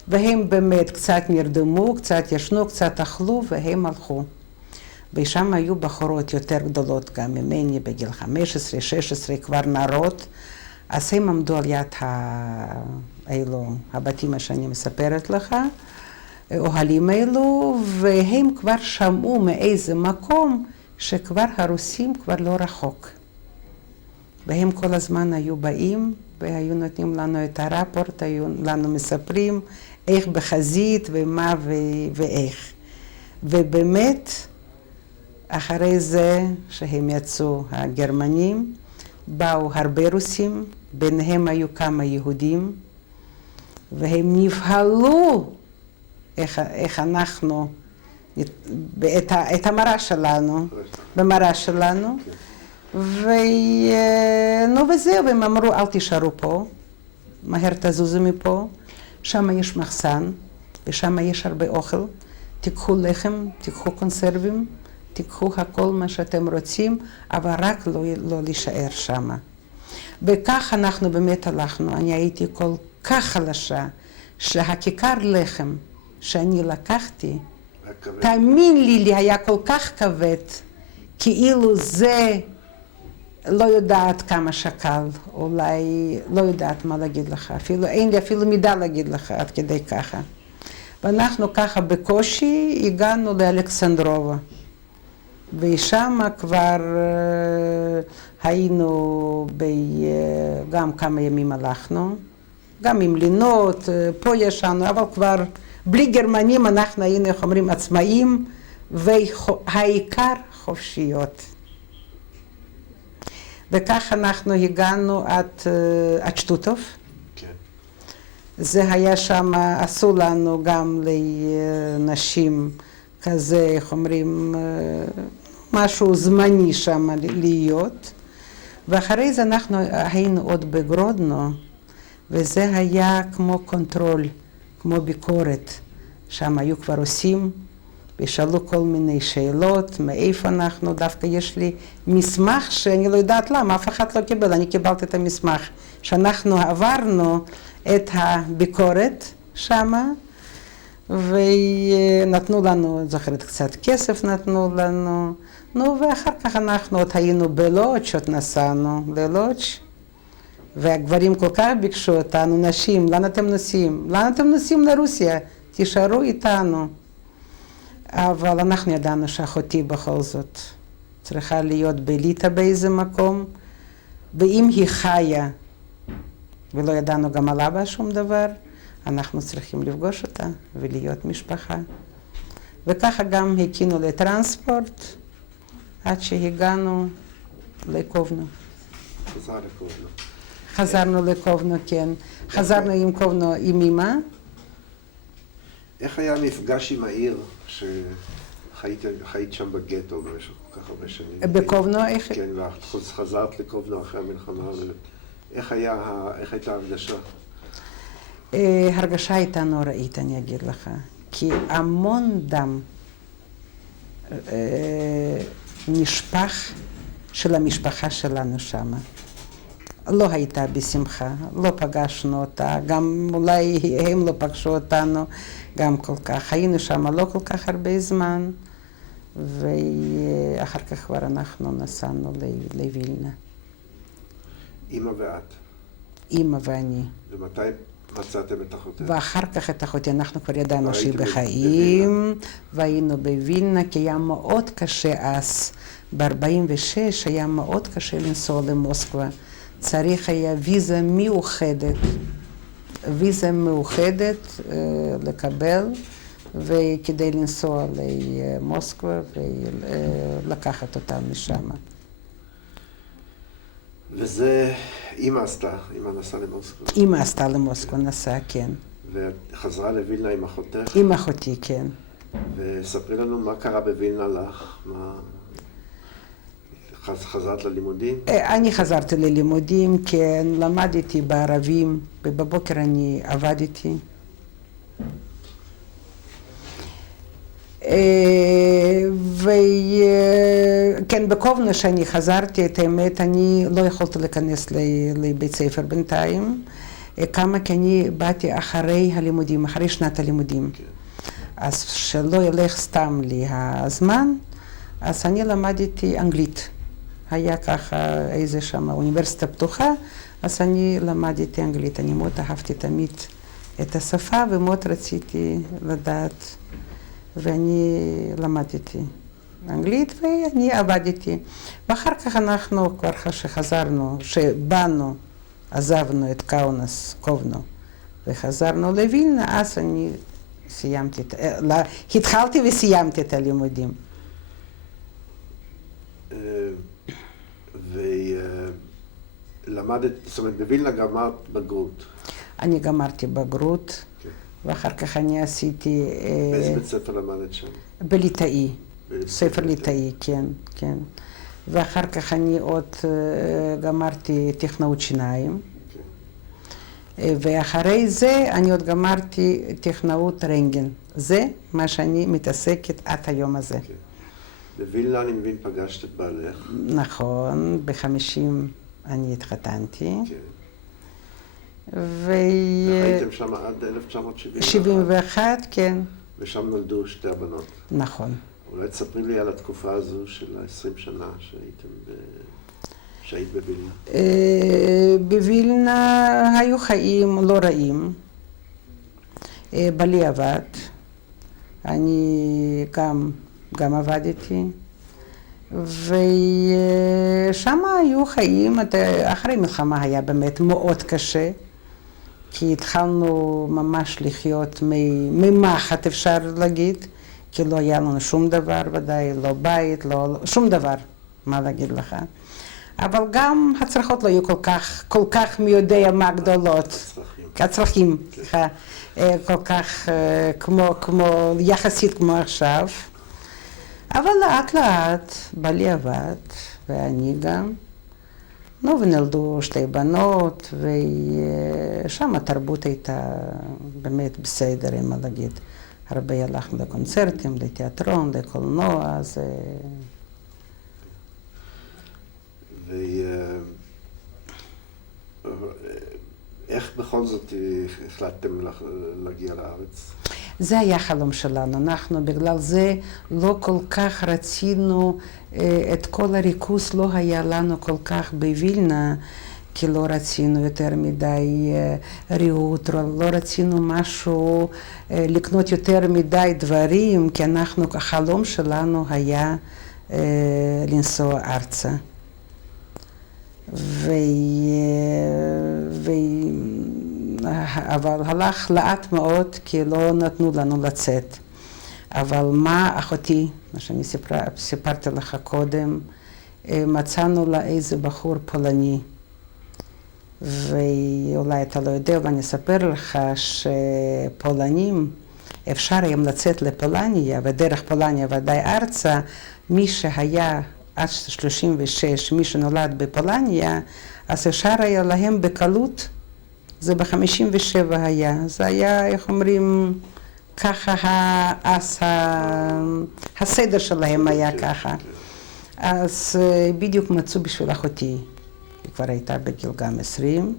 והם באמת קצת נרדמו, קצת ישנו, קצת אכלו, והם הלכו. ושם היו בחורות יותר גדולות גם ממני, בגיל 15, 16, כבר נערות, אז הם עמדו על יד האלו, הבתים שאני מספרת לך, אוהלים אלו, והם כבר שמעו מאיזה מקום שכבר הרוסים כבר לא רחוק. והם כל הזמן היו באים והיו נותנים לנו את הרפורט, היו לנו מספרים איך בחזית ומה ואיך. ובאמת, אחרי זה שהם יצאו הגרמנים, באו הרבה רוסים, ביניהם היו כמה יהודים, והם נבהלו איך אנחנו, את המראה שלנו, במראה שלנו. נו וזהו, והם אמרו, אל תישארו פה, מהר תזוזו מפה, שם יש מחסן, ושם יש הרבה אוכל, תיקחו לחם, תיקחו קונסרבים, תיקחו הכל מה שאתם רוצים, אבל רק לא להישאר שם. וכך אנחנו באמת הלכנו, אני הייתי כל כך חלשה, שהכיכר לחם שאני לקחתי, תאמין לי היה כל כך כבד, כאילו זה לא יודעת כמה שקל, אולי לא יודעת מה להגיד לך, אין לי אפילו מידה להגיד לך עד כדי ככה. ואנחנו ככה בקושי הגענו לאלכסנדרובה, ושם כבר היינו, גם כמה ימים הלכנו, גם עם לינות, פה ישנו, אבל כבר בלי גרמנים אנחנו היינו, איך אומרים, עצמאים, והעיקר חופשיות. וכך אנחנו הגענו עד שטוטוף. כן. זה היה שם, עשו לנו גם לנשים כזה, איך אומרים, משהו זמני שם להיות. ואחרי זה אנחנו היינו עוד בגרודנו, וזה היה כמו קונטרול, כמו ביקורת. שם היו כבר עושים, ושאלו כל מיני שאלות, מאיפה אנחנו, דווקא יש לי מסמך שאני לא יודעת למה, אף אחד לא קיבל, אני קיבלתי את המסמך, שאנחנו עברנו את הביקורת שמה, ונתנו לנו, זוכרת, קצת כסף נתנו לנו, נו, ואחר כך אנחנו עוד היינו בלודג', עוד נסענו ללודג', והגברים כל כך ביקשו אותנו, נשים, לאן אתם נוסעים? לאן אתם נוסעים לרוסיה? תישארו איתנו. אבל אנחנו ידענו שאחותי בכל זאת צריכה להיות בליטא באיזה מקום, ואם היא חיה, ולא ידענו גם על אבא שום דבר, אנחנו צריכים לפגוש אותה ולהיות משפחה. וככה גם הקינו לטרנספורט, עד שהגענו לקובנו. חזרנו לקובנו, כן. חזרנו עם קובנו עם אמא. איך היה המפגש עם העיר שחיית שם בגטו במשך כל כך הרבה שנים? בקובנו? איך? כן, וחזרת לקובנו אחרי המלחמה. איך הייתה ההרגשה? הרגשה הייתה נוראית, אני אגיד לך. כי המון דם נשפך של המשפחה שלנו שם. לא הייתה בשמחה, לא פגשנו אותה, גם אולי הם לא פגשו אותנו גם כל כך. היינו שם לא כל כך הרבה זמן, ואחר כך כבר אנחנו נסענו לווילנה. אמא ואת? אמא ואני. ומתי מצאתם את אחותך? ואחר כך את אחותי, אנחנו כבר ידענו שהיא הייתם בחיים, והיינו בווילנה, כי היה מאוד קשה אז, ב-46 היה מאוד קשה לנסוע למוסקבה. צריך היה ויזה מיוחדת לקבל, וכדי לנסוע למוסקבה ולקחת אותם משם. וזה אמא עשתה, אמא נסעה למוסקבה. אמא עשתה למוסקבה, נסעה, כן. וחזרה לווילנה עם אחותך? עם אחותי, כן. וספרי לנו מה קרה בווילנה לך, חזרת ללימודים? אני חזרתי ללימודים, כן, למדתי בערבים, ובבוקר אני עבדתי. וכן, בקובנה שאני חזרתי, את האמת, אני לא יכולתי להיכנס לבית ספר בינתיים, כמה כי אני באתי אחרי הלימודים, אחרי שנת הלימודים. אז שלא ילך סתם לי הזמן, אז אני למדתי אנגלית. היה ככה איזה שם אוניברסיטה פתוחה, אז אני למדתי אנגלית. אני מאוד אהבתי תמיד את השפה ומאוד רציתי לדעת. ואני למדתי אנגלית ואני עבדתי. ואחר כך אנחנו כבר שחזרנו, שבאנו, עזבנו את קאונס, קובנו, וחזרנו לווילנה, אז אני סיימתי, התחלתי וסיימתי את הלימודים. ולמדת, זאת אומרת, בווילנה גמרת בגרות. אני גמרתי בגרות, ואחר כך אני עשיתי... באיזה בית ספר למדת שם? בליטאי, ספר ליטאי, כן, כן. ואחר כך אני עוד גמרתי טכנאות שיניים. ואחרי זה אני עוד גמרתי טכנאות רנטגן. זה מה שאני מתעסקת עד היום הזה. בווילנה אני מבין פגשת את בעלך. נכון, ב-50 אני התחתנתי. והייתם שם עד 1971? 71, כן. ושם נולדו שתי הבנות. נכון. אולי תספרי לי על התקופה הזו של 20 שנה שהיית בווילנה. בווילנה היו חיים לא רעים. בעלי עבד. אני גם עבדתי. ושם היו חיים, אחרי מלחמה היה באמת מאוד קשה. כי התחלנו ממש לחיות ממחט, אפשר להגיד, כי לא היה לנו שום דבר, ודאי, לא בית, לא שום דבר, מה להגיד לך. אבל גם הצרחות לא היו כל כך מי יודע מה גדולות. הצרכים, כל כך יחסית כמו עכשיו. אבל לאט לאט בעלי עבד, ואני גם. נו, ונולדו שתי בנות, ושם התרבות הייתה באמת בסדר, אין מה להגיד. הרבה הלכנו לקונצרטים, לתיאטרון, לקולנוע, זה... איך בכל זאת החלטתם להגיע לארץ? זה היה חלום שלנו. אנחנו בגלל זה לא כל כך רצינו, את כל הריכוז לא היה לנו כל כך בווילנה, כי לא רצינו יותר מדי ריהוט, לא רצינו משהו, לקנות יותר מדי דברים, כי החלום שלנו היה לנסוע ארצה. אבל הלך לאט מאוד, כי לא נתנו לנו לצאת. אבל מה אחותי, מה שאני סיפרתי לך קודם, מצאנו לה איזה בחור פולני. ואולי אתה לא יודע, ואני אספר לך שפולנים, אפשר היום לצאת לפולניה, ודרך פולניה ודאי ארצה, מי שהיה עד 36, מי שנולד בפולניה, אז אפשר היה להם בקלות, זה ב-57 היה, זה היה, איך אומרים, ככה הסדר שלהם היה ככה. אז בדיוק מצאו בשביל אחותי, היא כבר הייתה בגיל גם 20,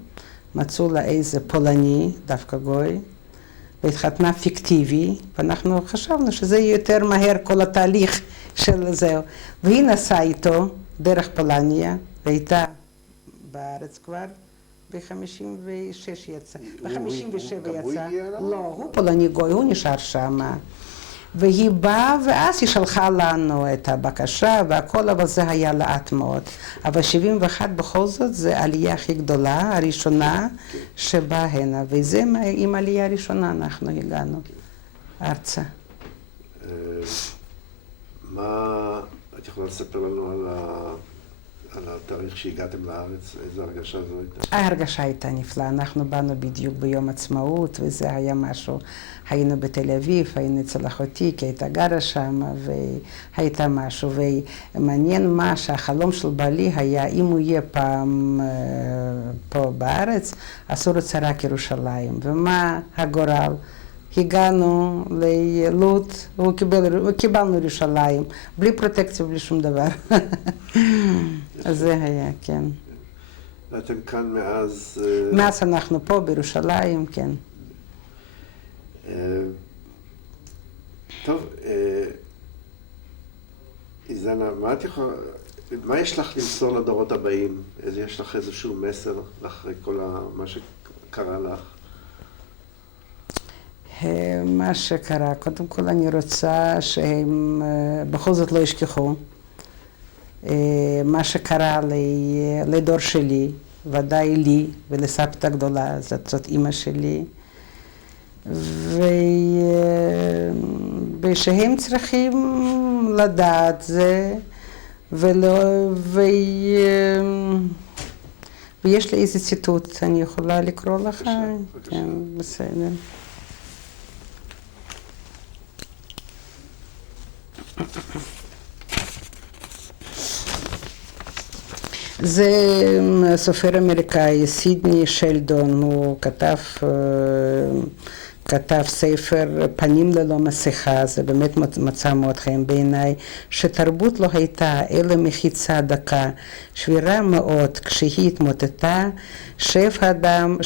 מצאו לה איזה פולני, דווקא גוי, והתחתנה פיקטיבי, ואנחנו חשבנו שזה יהיה יותר מהר כל התהליך של זהו. והיא נסעה איתו דרך פולניה, והייתה בארץ כבר, ב-56 יצא, ב-57 גם הוא יצא. הגיע אליו? לא, הוא פולני גוי, הוא נשאר שם. והיא באה, ואז היא שלחה לנו את הבקשה והכל, אבל זה היה לאט מאוד. אבל 71 בכל זאת זה העלייה הכי גדולה, הראשונה שבאה הנה, וזה עם העלייה הראשונה אנחנו הגענו ארצה. מה, את יכולה לספר לנו על התאריך שהגעתם לארץ? איזו הרגשה זו הייתה? ההרגשה הייתה נפלאה, אנחנו באנו בדיוק ביום עצמאות, וזה היה משהו, היינו בתל אביב, היינו אצל אחותי, כי הייתה גרה שם, והייתה משהו, ומעניין מה שהחלום של בעלי היה, אם הוא יהיה פעם פה בארץ, אז הוא רוצה רק ירושלים, ומה הגורל? הגענו ללוד, קיבלנו ירושלים, בלי פרוטקציה, בלי שום דבר. אז זה היה, כן. ואתם כאן מאז... מאז אנחנו פה בירושלים, כן. טוב, איזנה, מה יש לך למסור לדורות הבאים? יש לך איזשהו מסר אחרי כל מה שקרה לך? מה שקרה, קודם כל אני רוצה שהם בכל זאת לא ישכחו. מה שקרה לדור שלי, ודאי לי ולסבתא גדולה, זאת אימא שלי, ושהם צריכים לדעת זה, ויש לי איזה ציטוט, אני יכולה לקרוא לך? כן, בסדר. זה סופר אמריקאי, סידני שלדון, הוא כתב ספר פנים ללא מסכה, זה באמת מצא מאוד חיים בעיניי, שתרבות לא הייתה אלא מחיצה דקה, שבירה מאוד, כשהיא התמוטטה, שב האדם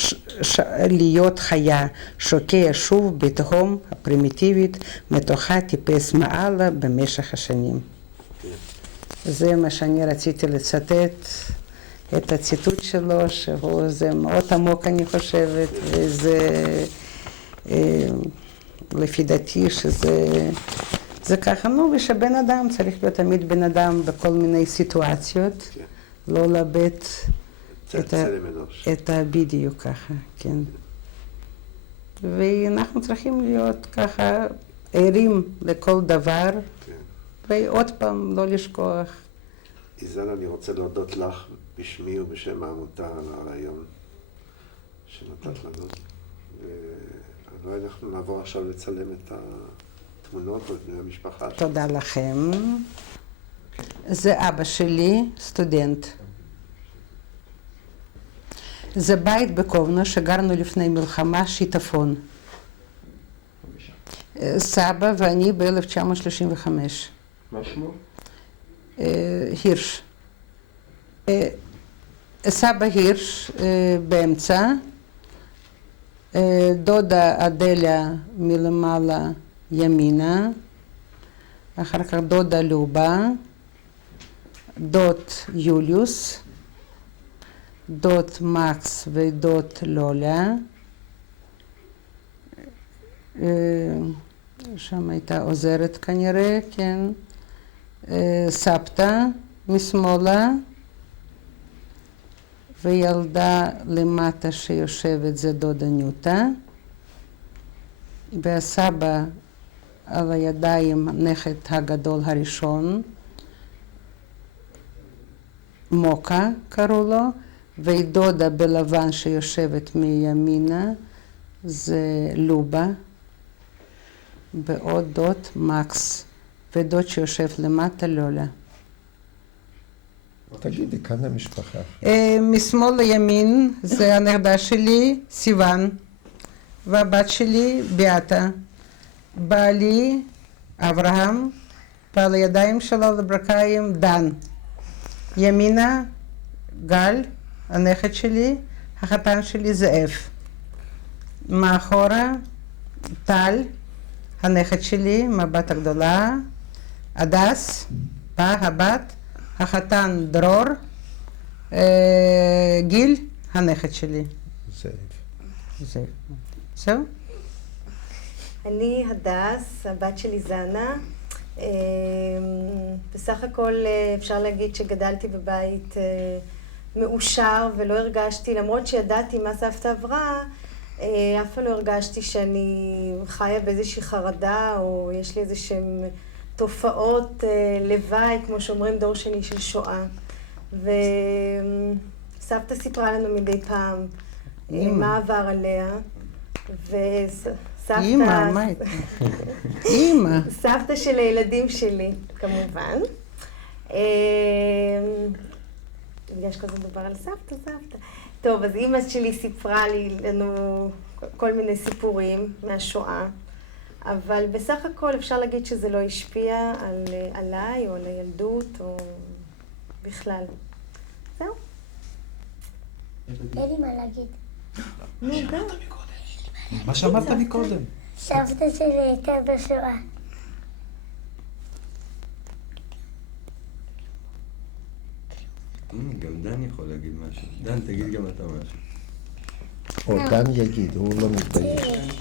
להיות חיה, שוקע שוב בתהום הפרימיטיבית, מתוכה טיפס מעלה במשך השנים. זה מה שאני רציתי לצטט, את הציטוט שלו, שזה מאוד עמוק אני חושבת, וזה לפי דעתי שזה ככה, ושבן אדם צריך להיות תמיד בן אדם בכל מיני סיטואציות, לא לאבד את בדיוק ככה, כן. ואנחנו צריכים להיות ככה ערים לכל דבר, ועוד פעם, לא לשכוח. איזנה, אני רוצה להודות לך בשמי ובשם העמותה על הרעיון שנתת לנו. ואנחנו נעבור עכשיו לצלם את התמונות ואת בני המשפחה. תודה לכם. זה אבא שלי, סטודנט. זה בית בקובנה שגרנו לפני מלחמה, שיטפון. סבא ואני ב-1935. מה שמו? הירש. סבא הירש באמצע, דודה אדליה מלמעלה ימינה, אחר כך דודה לובה, דוד יוליוס, דוד מקס ודוד לולה, שם הייתה עוזרת כנראה, כן, סבתא משמאלה, וילדה למטה שיושבת זה דודה ניוטה, והסבא על הידיים נכד הגדול הראשון, מוקה קראו לו, ודודה בלבן שיושבת מימינה זה לובה, ועוד דוד מקס, ודוד שיושב למטה לולה. תגידי, כאן המשפחה. משמאל לימין זה הנכדה שלי, סיוון, והבת שלי, ביאטה. בעלי, אברהם, ועל הידיים שלו לברכיים, דן. ימינה, גל, הנכד שלי, החתן שלי, זאב. מאחורה, טל, הנכד שלי, מהבת הגדולה, הדס, הבת, החתן דרור, גיל, הנכד שלי. זאב. זהו? אני הדס, הבת שלי זנה. בסך הכל אפשר להגיד שגדלתי בבית מאושר ולא הרגשתי, למרות שידעתי מה סבתא עברה, אף פעם לא הרגשתי שאני חיה באיזושהי חרדה או יש לי איזשהם תופעות לוואי, כמו שאומרים דור שני של שואה. וסבתא סיפרה לנו מדי פעם מה עבר עליה. אמא, מה הייתה? אמא. סבתא של הילדים שלי, כמובן. יש כזה דבר על סבתא. טוב, אז אמא שלי סיפרה לנו כל מיני סיפורים מהשואה, אבל בסך הכל אפשר להגיד שזה לא השפיע עליי או על הילדות או בכלל. זהו. אין לי מה להגיד. מה שאמרת מקודם? סבתא שלי הייתה בשואה. גם דן יכול להגיד משהו. דן, תגיד גם אתה משהו. או דן יגיד, הוא לא מתבייש.